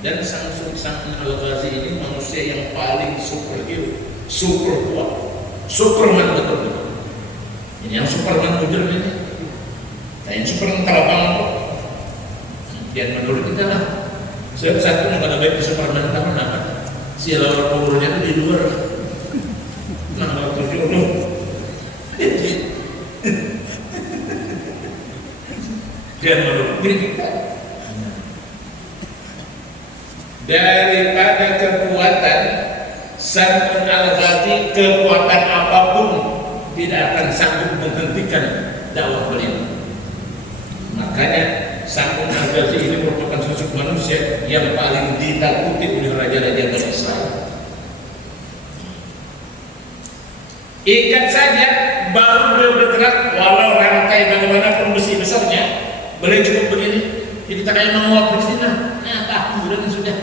Dan Samsun Al-Ghazi ini manusia yang paling superhero, super kuat, Superman betul-betul. Ini yang Superman modern ini. Nah, yang Superman terabang kok. Dan menurut kita lah, satu yang baik di Superman tahu apa? Si lawan powernya itu di luar. Nah, waktu jodoh. Dan menurut kita daripada kekuatan Samsun Al-Ghazi, kekuatan apapun tidak akan sanggup menghentikan dakwah beliau. Makanya Samsun Al-Ghazi ini merupakan sosok manusia yang paling ditakuti oleh raja-raja Bani Israel. Ikat saja baru beliau bergerak, walau rantai bagaimanapun besi besarnya, beliau cukup begini. Jadi tak kayak menguap di sini, tahan sudah.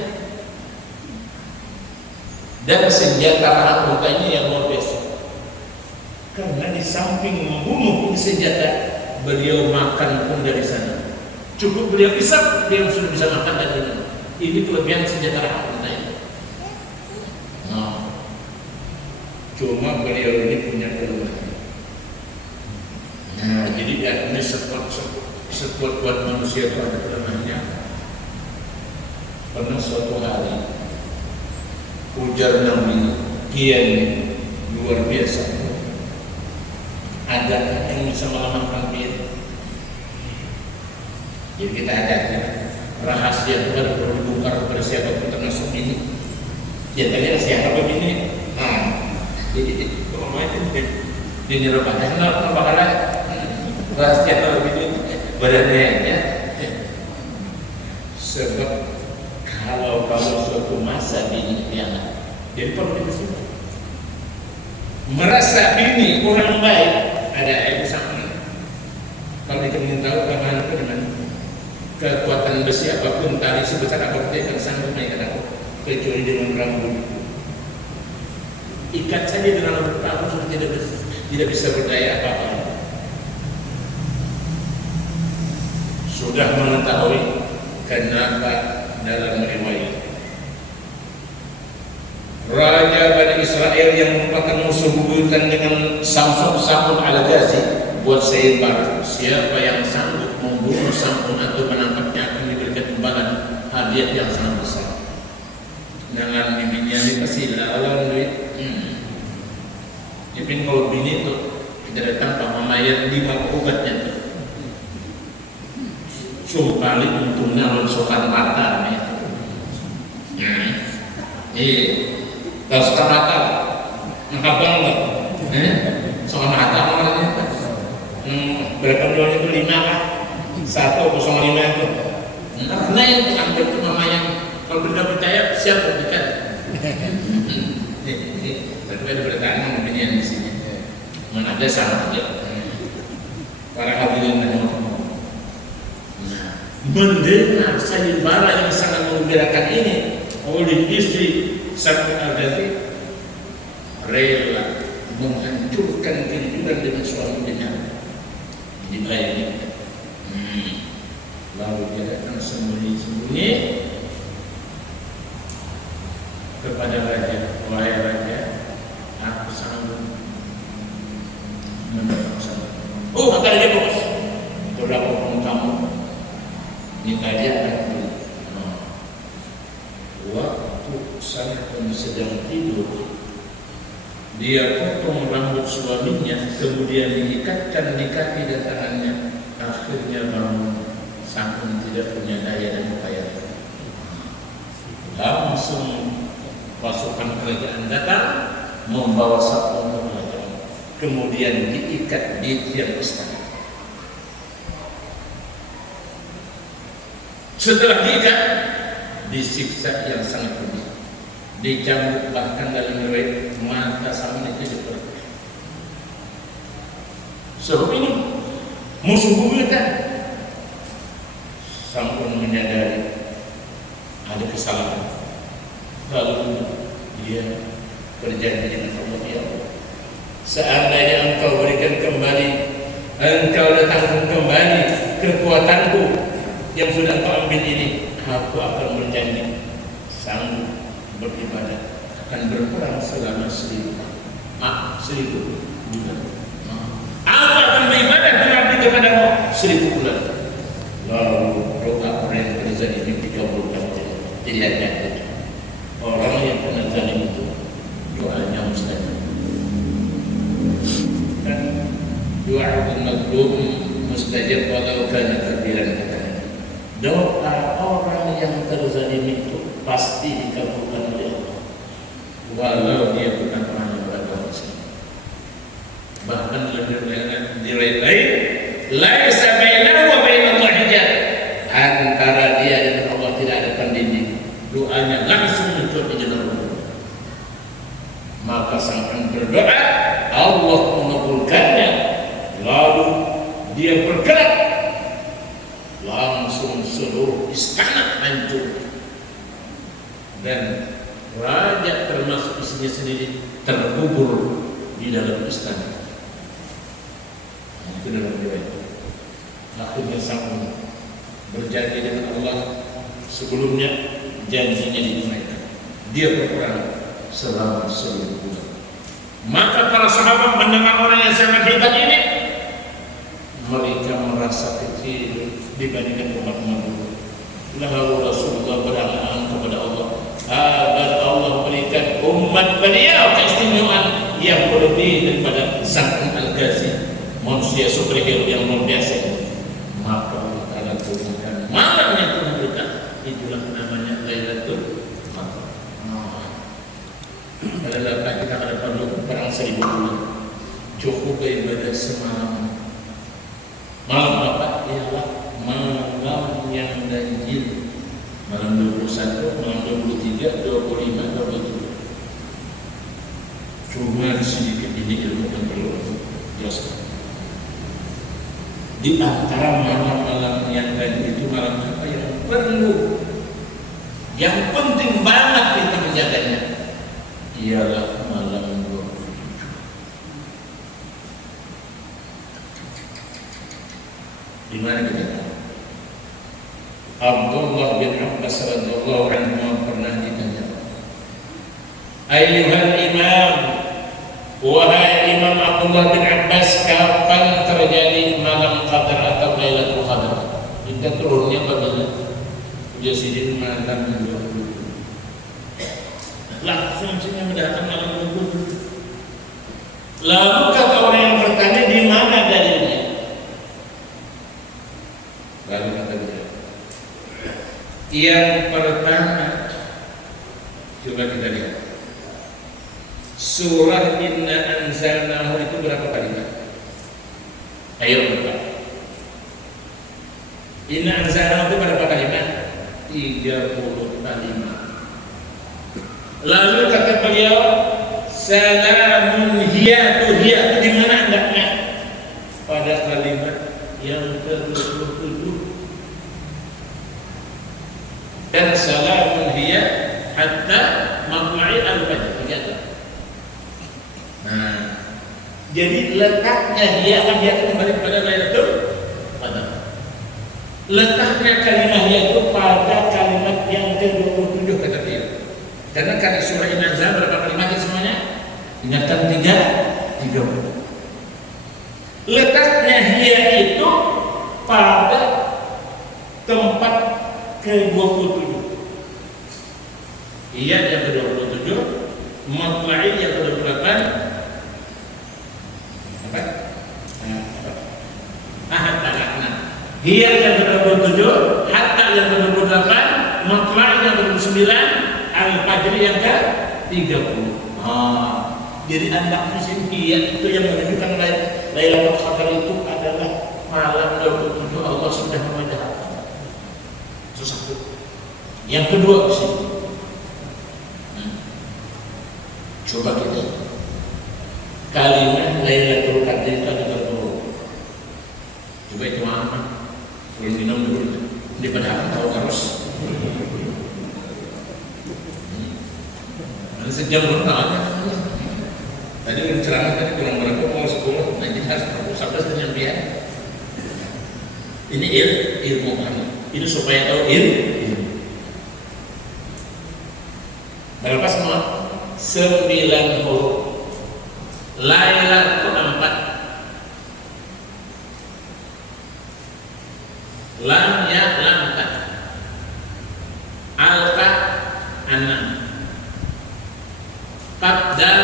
Dan senjata rahmatnya yang luar biasa. Karena di samping membunuh senjata, beliau makan pun dari sana. Cukup beliau isap, beliau sudah bisa makan dan minum. Ini kelebihan senjata rahmatnya. Nah, cuma beliau ini punya kelemahan. Nah, jadi ini sekuat manusia itu ada kelemahannya. Pernah suatu hari ujar Nabi kian luar biasa, ada yang bisa melamatkan dia. Jadi kita ada rahasia Tuhan perlu dibongkar kepada siapapun termasuk ini. Ya tadi siapa ini? Nah, jadi kalau itu di neraka, kenapa rahasia Tuhan ini badannya ya? Sebab kalau suatu masa bini anak, jadi perlu dikasih merasa bini orang baik, ada ibu sama. Kalau kita ingin tahu bagaimana itu dengan kekuatan besi apapun, tali sebesar apapun dia akan sanggup naikkan aku, kecuali dengan rambut. Ikat saja dengan rambut aku sudah tidak bisa berdaya apa-apa. Sudah mengetahui kenapa dalam riwayat Raja Bani Israel yang merupakan musuh bebuyutan dengan Samsun Al-Ghazi buat sebar, siapa yang sanggup membunuh Samsun atau menangkapnya akan diberikan imbalan hadiah yang sangat besar. Dengan bininya dikasih lawan duit. Jadi kalau bini itu kita datang Pak Mamayat 5 obatnya tuh. Sumpah untungnya lonsokan mata nih. Kalau suka mata, ngabang nggak? Soal mata namanya. Berapa miliar itu 5 lah, 105 itu. Karena yang diambil itu mama yang kalau benda percaya siap berikan. Tapi ada bertanya mungkin yang di sini. Mana ada salah aja. Para hadirin dan mendengar sayembara yang sangat menggembirakan ini oleh istri Samsun Al-Ghazi, rela menghancurkan kehidupan dengan suaminya dibayar. Lalu dia datang sembunyi-sembunyi kepada raja, wahai raja, aku sanggup mendoakan. Oh, kata dia bos, itu laporan kamu. Minta dia akan waktu Samsun sedang tidur, dia potong rambut suaminya, kemudian diikatkan di kaki dan tangannya. Akhirnya bangun, Samsun tidak punya daya dan upaya. Langsung pasukan kerajaan datang membawa Samsun ke kerajaan, kemudian diikat di tiang istana. Setelah diikat, disiksa yang sangat pedih, dicambuk, bahkan dalam riwayat mata Samsun itu diperlukan. Sebab ini musuh buyutan sampun menyadari ada kesalahan, lalu dia berjanji dengan Allah, ya Allah, seandainya engkau berikan kembali, engkau datangkan kembali kekuatanku yang sudah engkau ambil ini, aku akan berjanji sanggup beribadah, akan berperang selama 1000 bulan. Aku akan beribadah mengabdi kepadamu 1000 bulan. Lalu doa orang yang terzalim ini dikabulkan oleh Allah. Jadi hati-hati, orang yang pernah zalim itu doanya mustajab. Dan doa al-mazlum mustajab walau kana kabiran katanya. Doa orang yang terzalim itu pasti dikabulkan oleh Allah, walau dia bukan orang yang beragama Islam. Bahkan di lain-lain, laisa bainahu wa bainallah hijab, antara dia dan Allah tidak ada pendinding. Doanya langsung muncul di jalan Allah. Maka sang berdoa, Allah mengabulkannya. Lalu dia bergerak, langsung seluruh istana hancur, dan raja termasuk istrinya sendiri terkubur di dalam istana. Itu dalam riwayat. Akhirnya sang berjanji dengan Allah, sebelumnya janjinya ditunaikan. Dia berperang selama 1000 bulan. Maka para sahabat mendengar orang yang sangat hebat ini, mereka merasa kecil dibandingkan umat-umat dulu. Lalu Rasulullah berdoa kepada Allah agar Allah berikan umat beliau keistimewaan yang berlebih daripada sang Al-Ghazi, manusia superhero yang luar biasa. Maka Allah Ta'ala turunkan malam yang Tuhan berikan, itulah namanya Lailatul Qadar. Adalah kita ada perlu perang 1000 bulan, cukup ibadah semalam. Malam apa? Ialah malam yang ganjil, malam 21, malam 23, 25, 27. Cuma sedikit ini ilmu yang perlu jelaskan. Di antara malam-malam yang ganjil itu malam apa yang perlu, yang penting banget kita menjaganya, ialah malam 27. Di mana kita tahu? Abdullah bin Abbas radhiyallahu anhu pernah ditanya, "Ayyuhal imam, wahai Imam Abdullah bin Abbas, kapan terjadi malam Qadar atau Lailatul Qadar?" Kita turunnya bagaimana? Jadi malam 27. Langsung saja mendatang malam 27. Lalu kata orang yang bertanya, di mana dalilnya? Lalu kata dia, yang pertama, coba kita lihat surah Inna Anzalnahu itu berapa kalimat? Ayo buka. Inna Anzalnahu itu berapa kalimat? 30 kalimat. Lalu kata beliau, salamun hiya tu hiya, di mana hendaknya? Pada kalimat yang ke-27. Dan salamun hiya hatta matla'i al-fajr. Nah, jadi letaknya dia akan kembali kepada Lailatul Qadar. Letaknya kalimat dia itu pada kalimat yang ke-27 kata dia. Karena surah An-Nahl berapa kalimatnya semuanya? Ingatkan 30. Letaknya dia itu pada tempat ke-27. Iya yang ke-27, matla'i yang ke-28. Hiya yang ke-27, hatta yang ke-28, matla'i yang ke-29, al-fajr yang ke-30. Jadi anda musim hiya itu yang menunjukkan Lailatul Qadar itu adalah malam 27 Allah sudah memudahkan. Itu satu. Yang kedua sih, coba kita kalimat Lailatul Qadar itu ada berapa? sejam belum aja. Tadi ceramah tadi kurang berapa mau 10, nanti harus sampai kenyampian. Ini ilmu kan? Ini supaya tahu ilmu. Berapa semua? 9 huruf. Lailatul 4. Lam ya lam ta. Alka 6. Qaf dal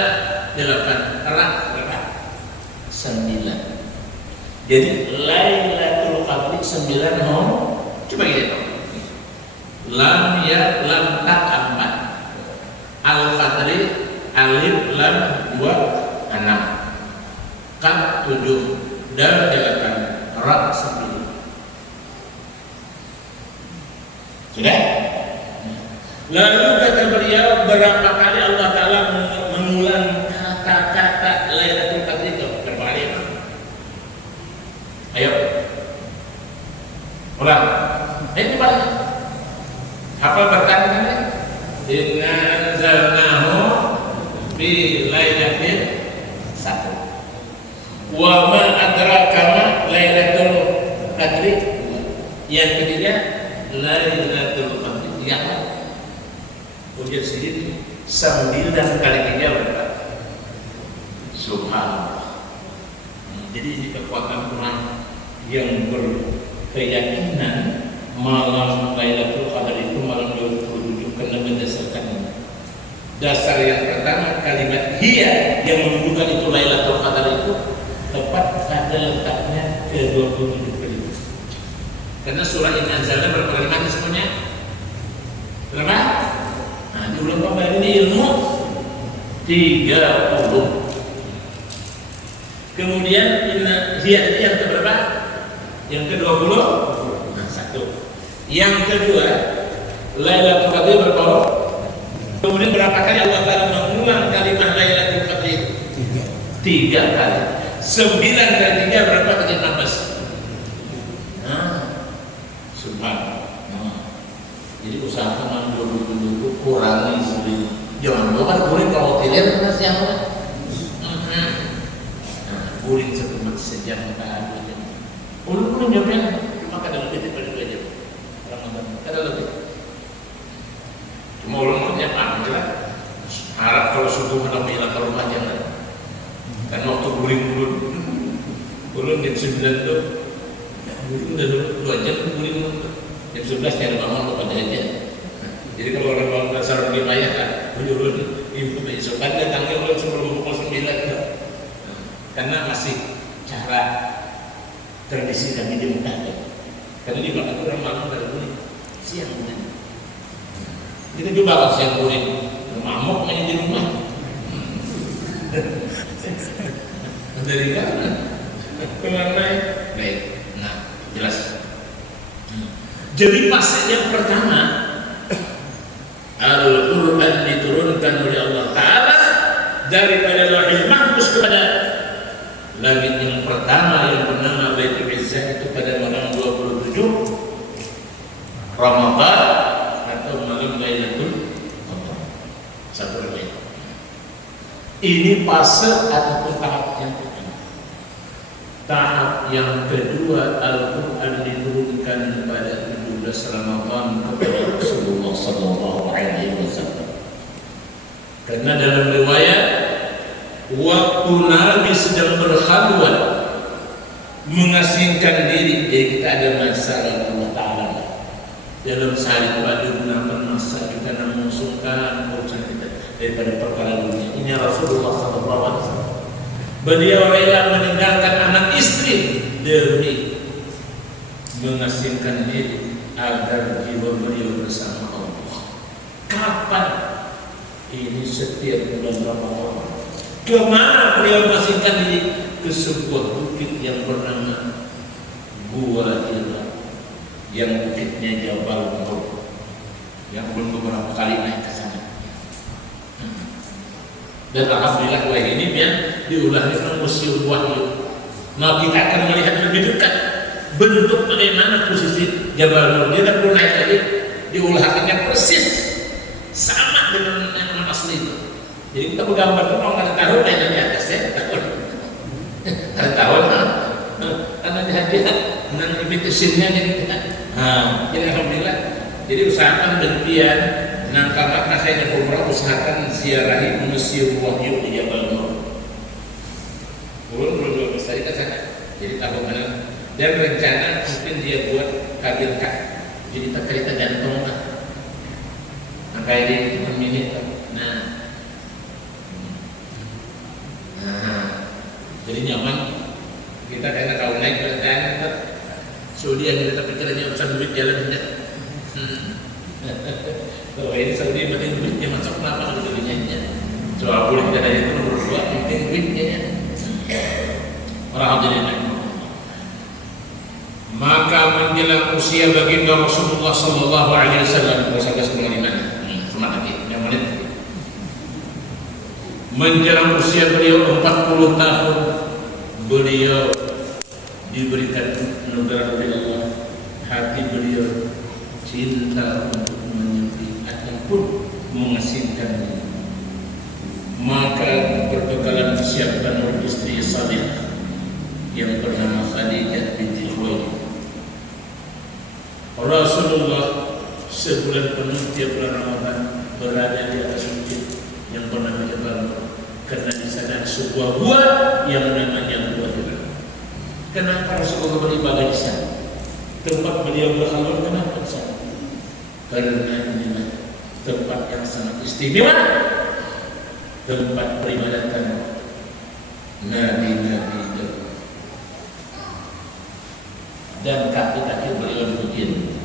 8. Ra berapa? 9. Jadi Lailatul Qadri 9 huruf. Coba kita tahu. Lam ya lam ta 4. Al-Qadri alif lam 2 6. Qaf 7. Dal 8. Ra 9. Sudah? Lalu kata beliau, berapa kali Allah Ta'ala mengulang kata-kata Lailatul Qadri itu? Berapa kali? Ayo ulang. Ini banyak. Hafal berkali-kali. Inna anzalnahu fi lailatin qadr. Wa ma adraka ma Lailatul Qadri. Yang ketiga Lailatul Qadri. Yang ujian sendiri 9 kali 3 berapa? Subhanallah. Jadi ini kekuatan Quran yang berkeyakinan malam Lailatul Qadar itu malam 27 karena berdasarkan ini. Dasar yang pertama kalimat hiya yang menunjukkan itu Lailatul Qadar itu tepat pada letaknya ke 27 kali. Karena surah ini anzalna berapa kalimat semuanya? Berapa? Nah, diulang kembali ini ilmu 30. Kemudian hiya yang keberapa? Yang ke-20? Nah, 1. Yang kedua, Lailatul Qadri berapa? Kemudian berapa kali Allah Ta'ala mengulang kalimat Lailatul Qadri? 3 kali. 9 kali 3 berapa? 16. Nah, subhanallah. Nah, jadi usahakan dulu kurangi sendiri. Jangan lupa kurangi kalau tidak masih yang mana? Kuring sejam atau 2 jam. Ulun jamnya cuma kadang lebih daripada 2 jam. Ramadan kadang lebih. Cuma ulun mau jam apa jelas. Harap kalau subuh malam hilang kalau 4 jam lah. Kan waktu kuring ulun jam 9 tuh. Ulun udah 2 jam kuring ulun. Jam 11 nyari bangun lupa aja. Jadi kalau orang bangun dasar di payah kan, ulun ibu besok kan datangnya ulun sebelum pukul 9. Karena masih cara tradisi kami di Mekah. Karena di Mekah itu orang malam dari kuning, siang kuning. Kita juga kalau siang kuning, mamuk main di rumah. Dari mana? Kemana? Baik, nah jelas. Jadi pasal yang pertama, Al-Quran diturunkan oleh Allah Ta'ala daripada Lauhul Mahfuz kepada langit yang pertama yang bernama Baitul Izzah itu pada malam 27 Ramadan atau malam Lailatul Qadar. Satu riwayat. Ini fase ataupun tahap yang pertama. Tahap yang kedua, Al-Quran diturunkan pada 17 Ramadan kepada Rasulullah Sallallahu Alaihi Wasallam. Karena dalam riwayat waktu Nabi sedang berkhalwat mengasingkan diri, jadi kita ada masalah Allah Ta'ala dalam sehari itu ada gunakan masa juga mengusungkan urusan kita daripada perkara dunia. Ini Rasulullah SAW, beliau rela meninggalkan anak istri demi mengasingkan diri agar jiwa beliau bersama Allah. Kapan? Ini setiap bulan Ramadan. Kemana beliau masingkan diri? Ke sebuah bukit yang bernama Gua Hira, yang bukitnya Jabal Nur, yang belum beberapa kali naik ke sana. Dan alhamdulillah wahyu ini yang diulang di museum wahyu. Nah, kita akan melihat lebih dekat bentuk bagaimana posisi Jabal Nur. Dia tak perlu naik lagi, diulahkannya persis sama dengan yang asli itu. Jadi kita bergambar tuh kalau nggak tahu mainan di atas ya, nggak tahu karena dia nanti bitisinnya gitu kan. Jadi alhamdulillah. Jadi usahakan demikian. Nah, karena saya di umrah usahakan ziarahi Museum Wahyu di Jabal Nur. Belum bisa dikatakan. Jadi kalau mana dan rencana mungkin dia buat kabin kah. Jadi tak kita gantung lah. Angka ini 1 menit. Jadi nyaman. Kita karena kalau naik bertanya Saudi yang kita pikirannya urusan duit jalan tidak. Kalau ini Saudi penting duitnya masuk kenapa kalau duitnya? Soal boleh kita dari itu nomor 2 penting duitnya. Alhamdulillah. Maka menjelang usia baginda Rasulullah Sallallahu Alaihi Wasallam bersabda sebelum semangat yang menit. Menjelang usia beliau 40 tahun, beliau diberikan anugerah oleh Allah. Hati beliau cinta untuk menyukai ataupun mengasingkannya. Maka berbekalan siapkan oleh istri Sadiq yang bernama Khadijah binti Khuwailid. Rasulullah sebulan penuh tiap bulan Ramadan berada di atas bukit yang bernama Jabal Nur, karena di sana sebuah gua yang namanya Gua Hira. Kenapa Rasulullah beribadah di sana? Tempat beliau berhalal kenapa di sana? Karena inilah tempat yang sangat istimewa, tempat peribadatan nabi-nabi dan kaki-kaki beliau begini.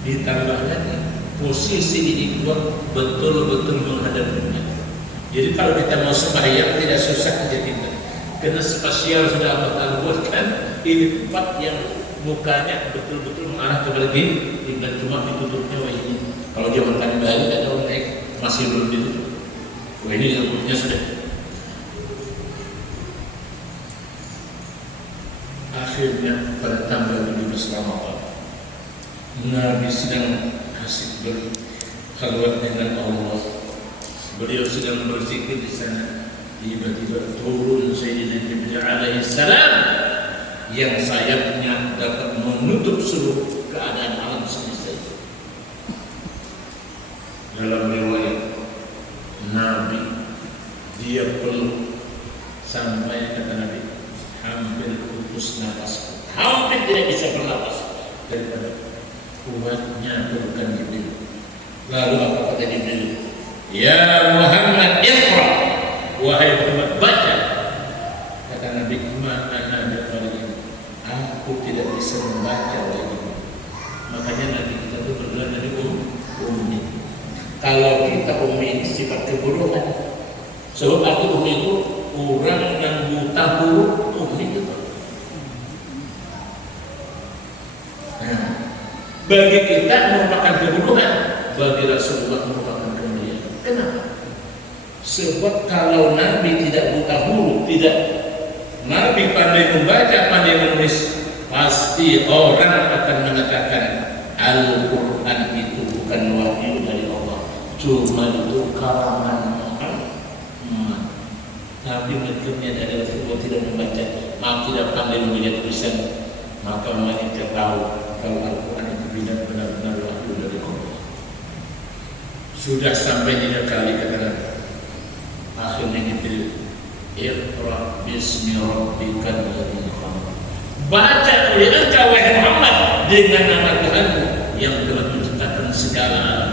Ditambah lagi posisi ini dua betul-betul menghadapnya. Jadi kalau kita mau sembahyang tidak susah aja kita. Karena spasial sudah Allah buatkan ini tempat yang mukanya betul-betul mengarah ke kiblat, cuma ditutupnya wah ini. Kalau zaman tadi Bali ada orang naik masih belum ditutup. Wah ini ditutupnya sudah. Akhirnya pada tanggal 17 Ramadan Nabi sedang asik berkhalwat dengan Allah. Beliau sedang berzikir di sana. Tiba-tiba turun Sayyidina Jibril alaihi salam yang sayapnya dapat menutup seluruh keadaan alam semesta. Dalam riwayat Nabi dia peluk sampai kata Nabi hampir putus nafas, hampir tidak bisa bernapas daripada kuatnya pelukan Jibril. Lalu apa kata Jibril? Ya Muhammad Iqra, wahai Muhammad baca. Kata Nabi, mana ada kali ini aku tidak bisa membaca lagi. Makanya Nabi kita itu berdoa dari ummi. Kalau kita ummi sifat kebodohan. Sebab arti ummi itu orang yang buta huruf, ummi itu. Nah, bagi kita merupakan kebodohan, bagi Rasulullah merupakan kemuliaan. Kenapa? Sebab kalau Nabi tidak buta huruf, tidak Nabi pandai membaca, pandai menulis, pasti orang akan mengatakan Al-Quran itu bukan wahyu dari Allah, cuma itu karangan Muhammad. Tapi berikutnya dari Rasulullah tidak membaca, maka tidak pandai membaca tulisan, maka mereka tahu kalau Al-Quran itu benar-benar wahyu dari Allah. Sudah sampai 3 kali kata Nabi. Akhirnya dipilih Iqra bismi rabbikal ladzi khalaq. Baca oleh engkau wahai Muhammad dengan nama Tuhanmu yang telah menciptakan segala alam,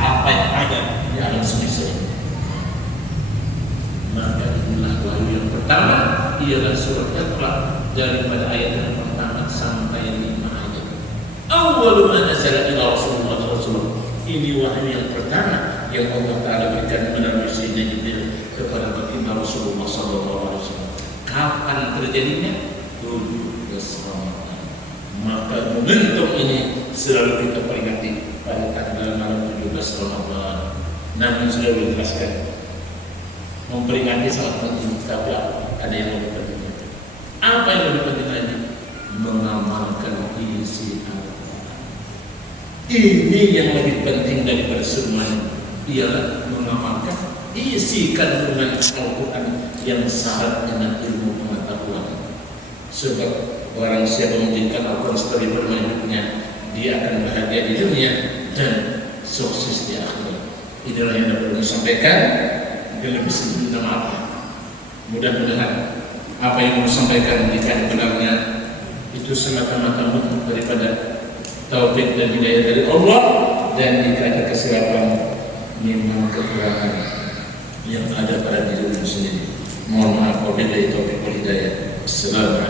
apa yang ada di alam semesta ini. Maka inilah wahyu yang pertama ialah surat Iqra daripada ayat yang pertama sampai 5 ayat. Awwalu ma nazala ila Rasulullah. Ini wahyu yang pertama yang Allah Ta'ala berikan melalui Sayyidina Jibril kepada baginda Rasulullah SAW. Kapan terjadinya? 17 Ramadan. Maka momentum ini selalu kita peringati pada tanggal malam 17 Ramadan. Namun sudah dijelaskan memperingati salat penting, tapi ada yang lebih penting. Apa yang lebih penting lagi? Mengamalkan isi Al-Quran. Ini yang lebih penting daripada semuanya. ialah mengamalkan isi kandungan Al-Quran yang syarat dengan ilmu pengetahuan. Sebab orang siapa menjadikan Al-Quran sebagai pedoman hidupnya, dia akan bahagia di dunia dan sukses di akhirat. Inilah yang dapat disampaikan. Mungkin lebih sedikit minta maaf. Mudah-mudahan apa yang mau disampaikan jika benarnya itu semata-mata bentuk daripada taufik dan hidayah dari Allah, dan jika ada kesilapan memang kekurangan yang ada pada diri sendiri. Mohon maaf wabillahi taufiq wal hidayah. Assalamualaikum.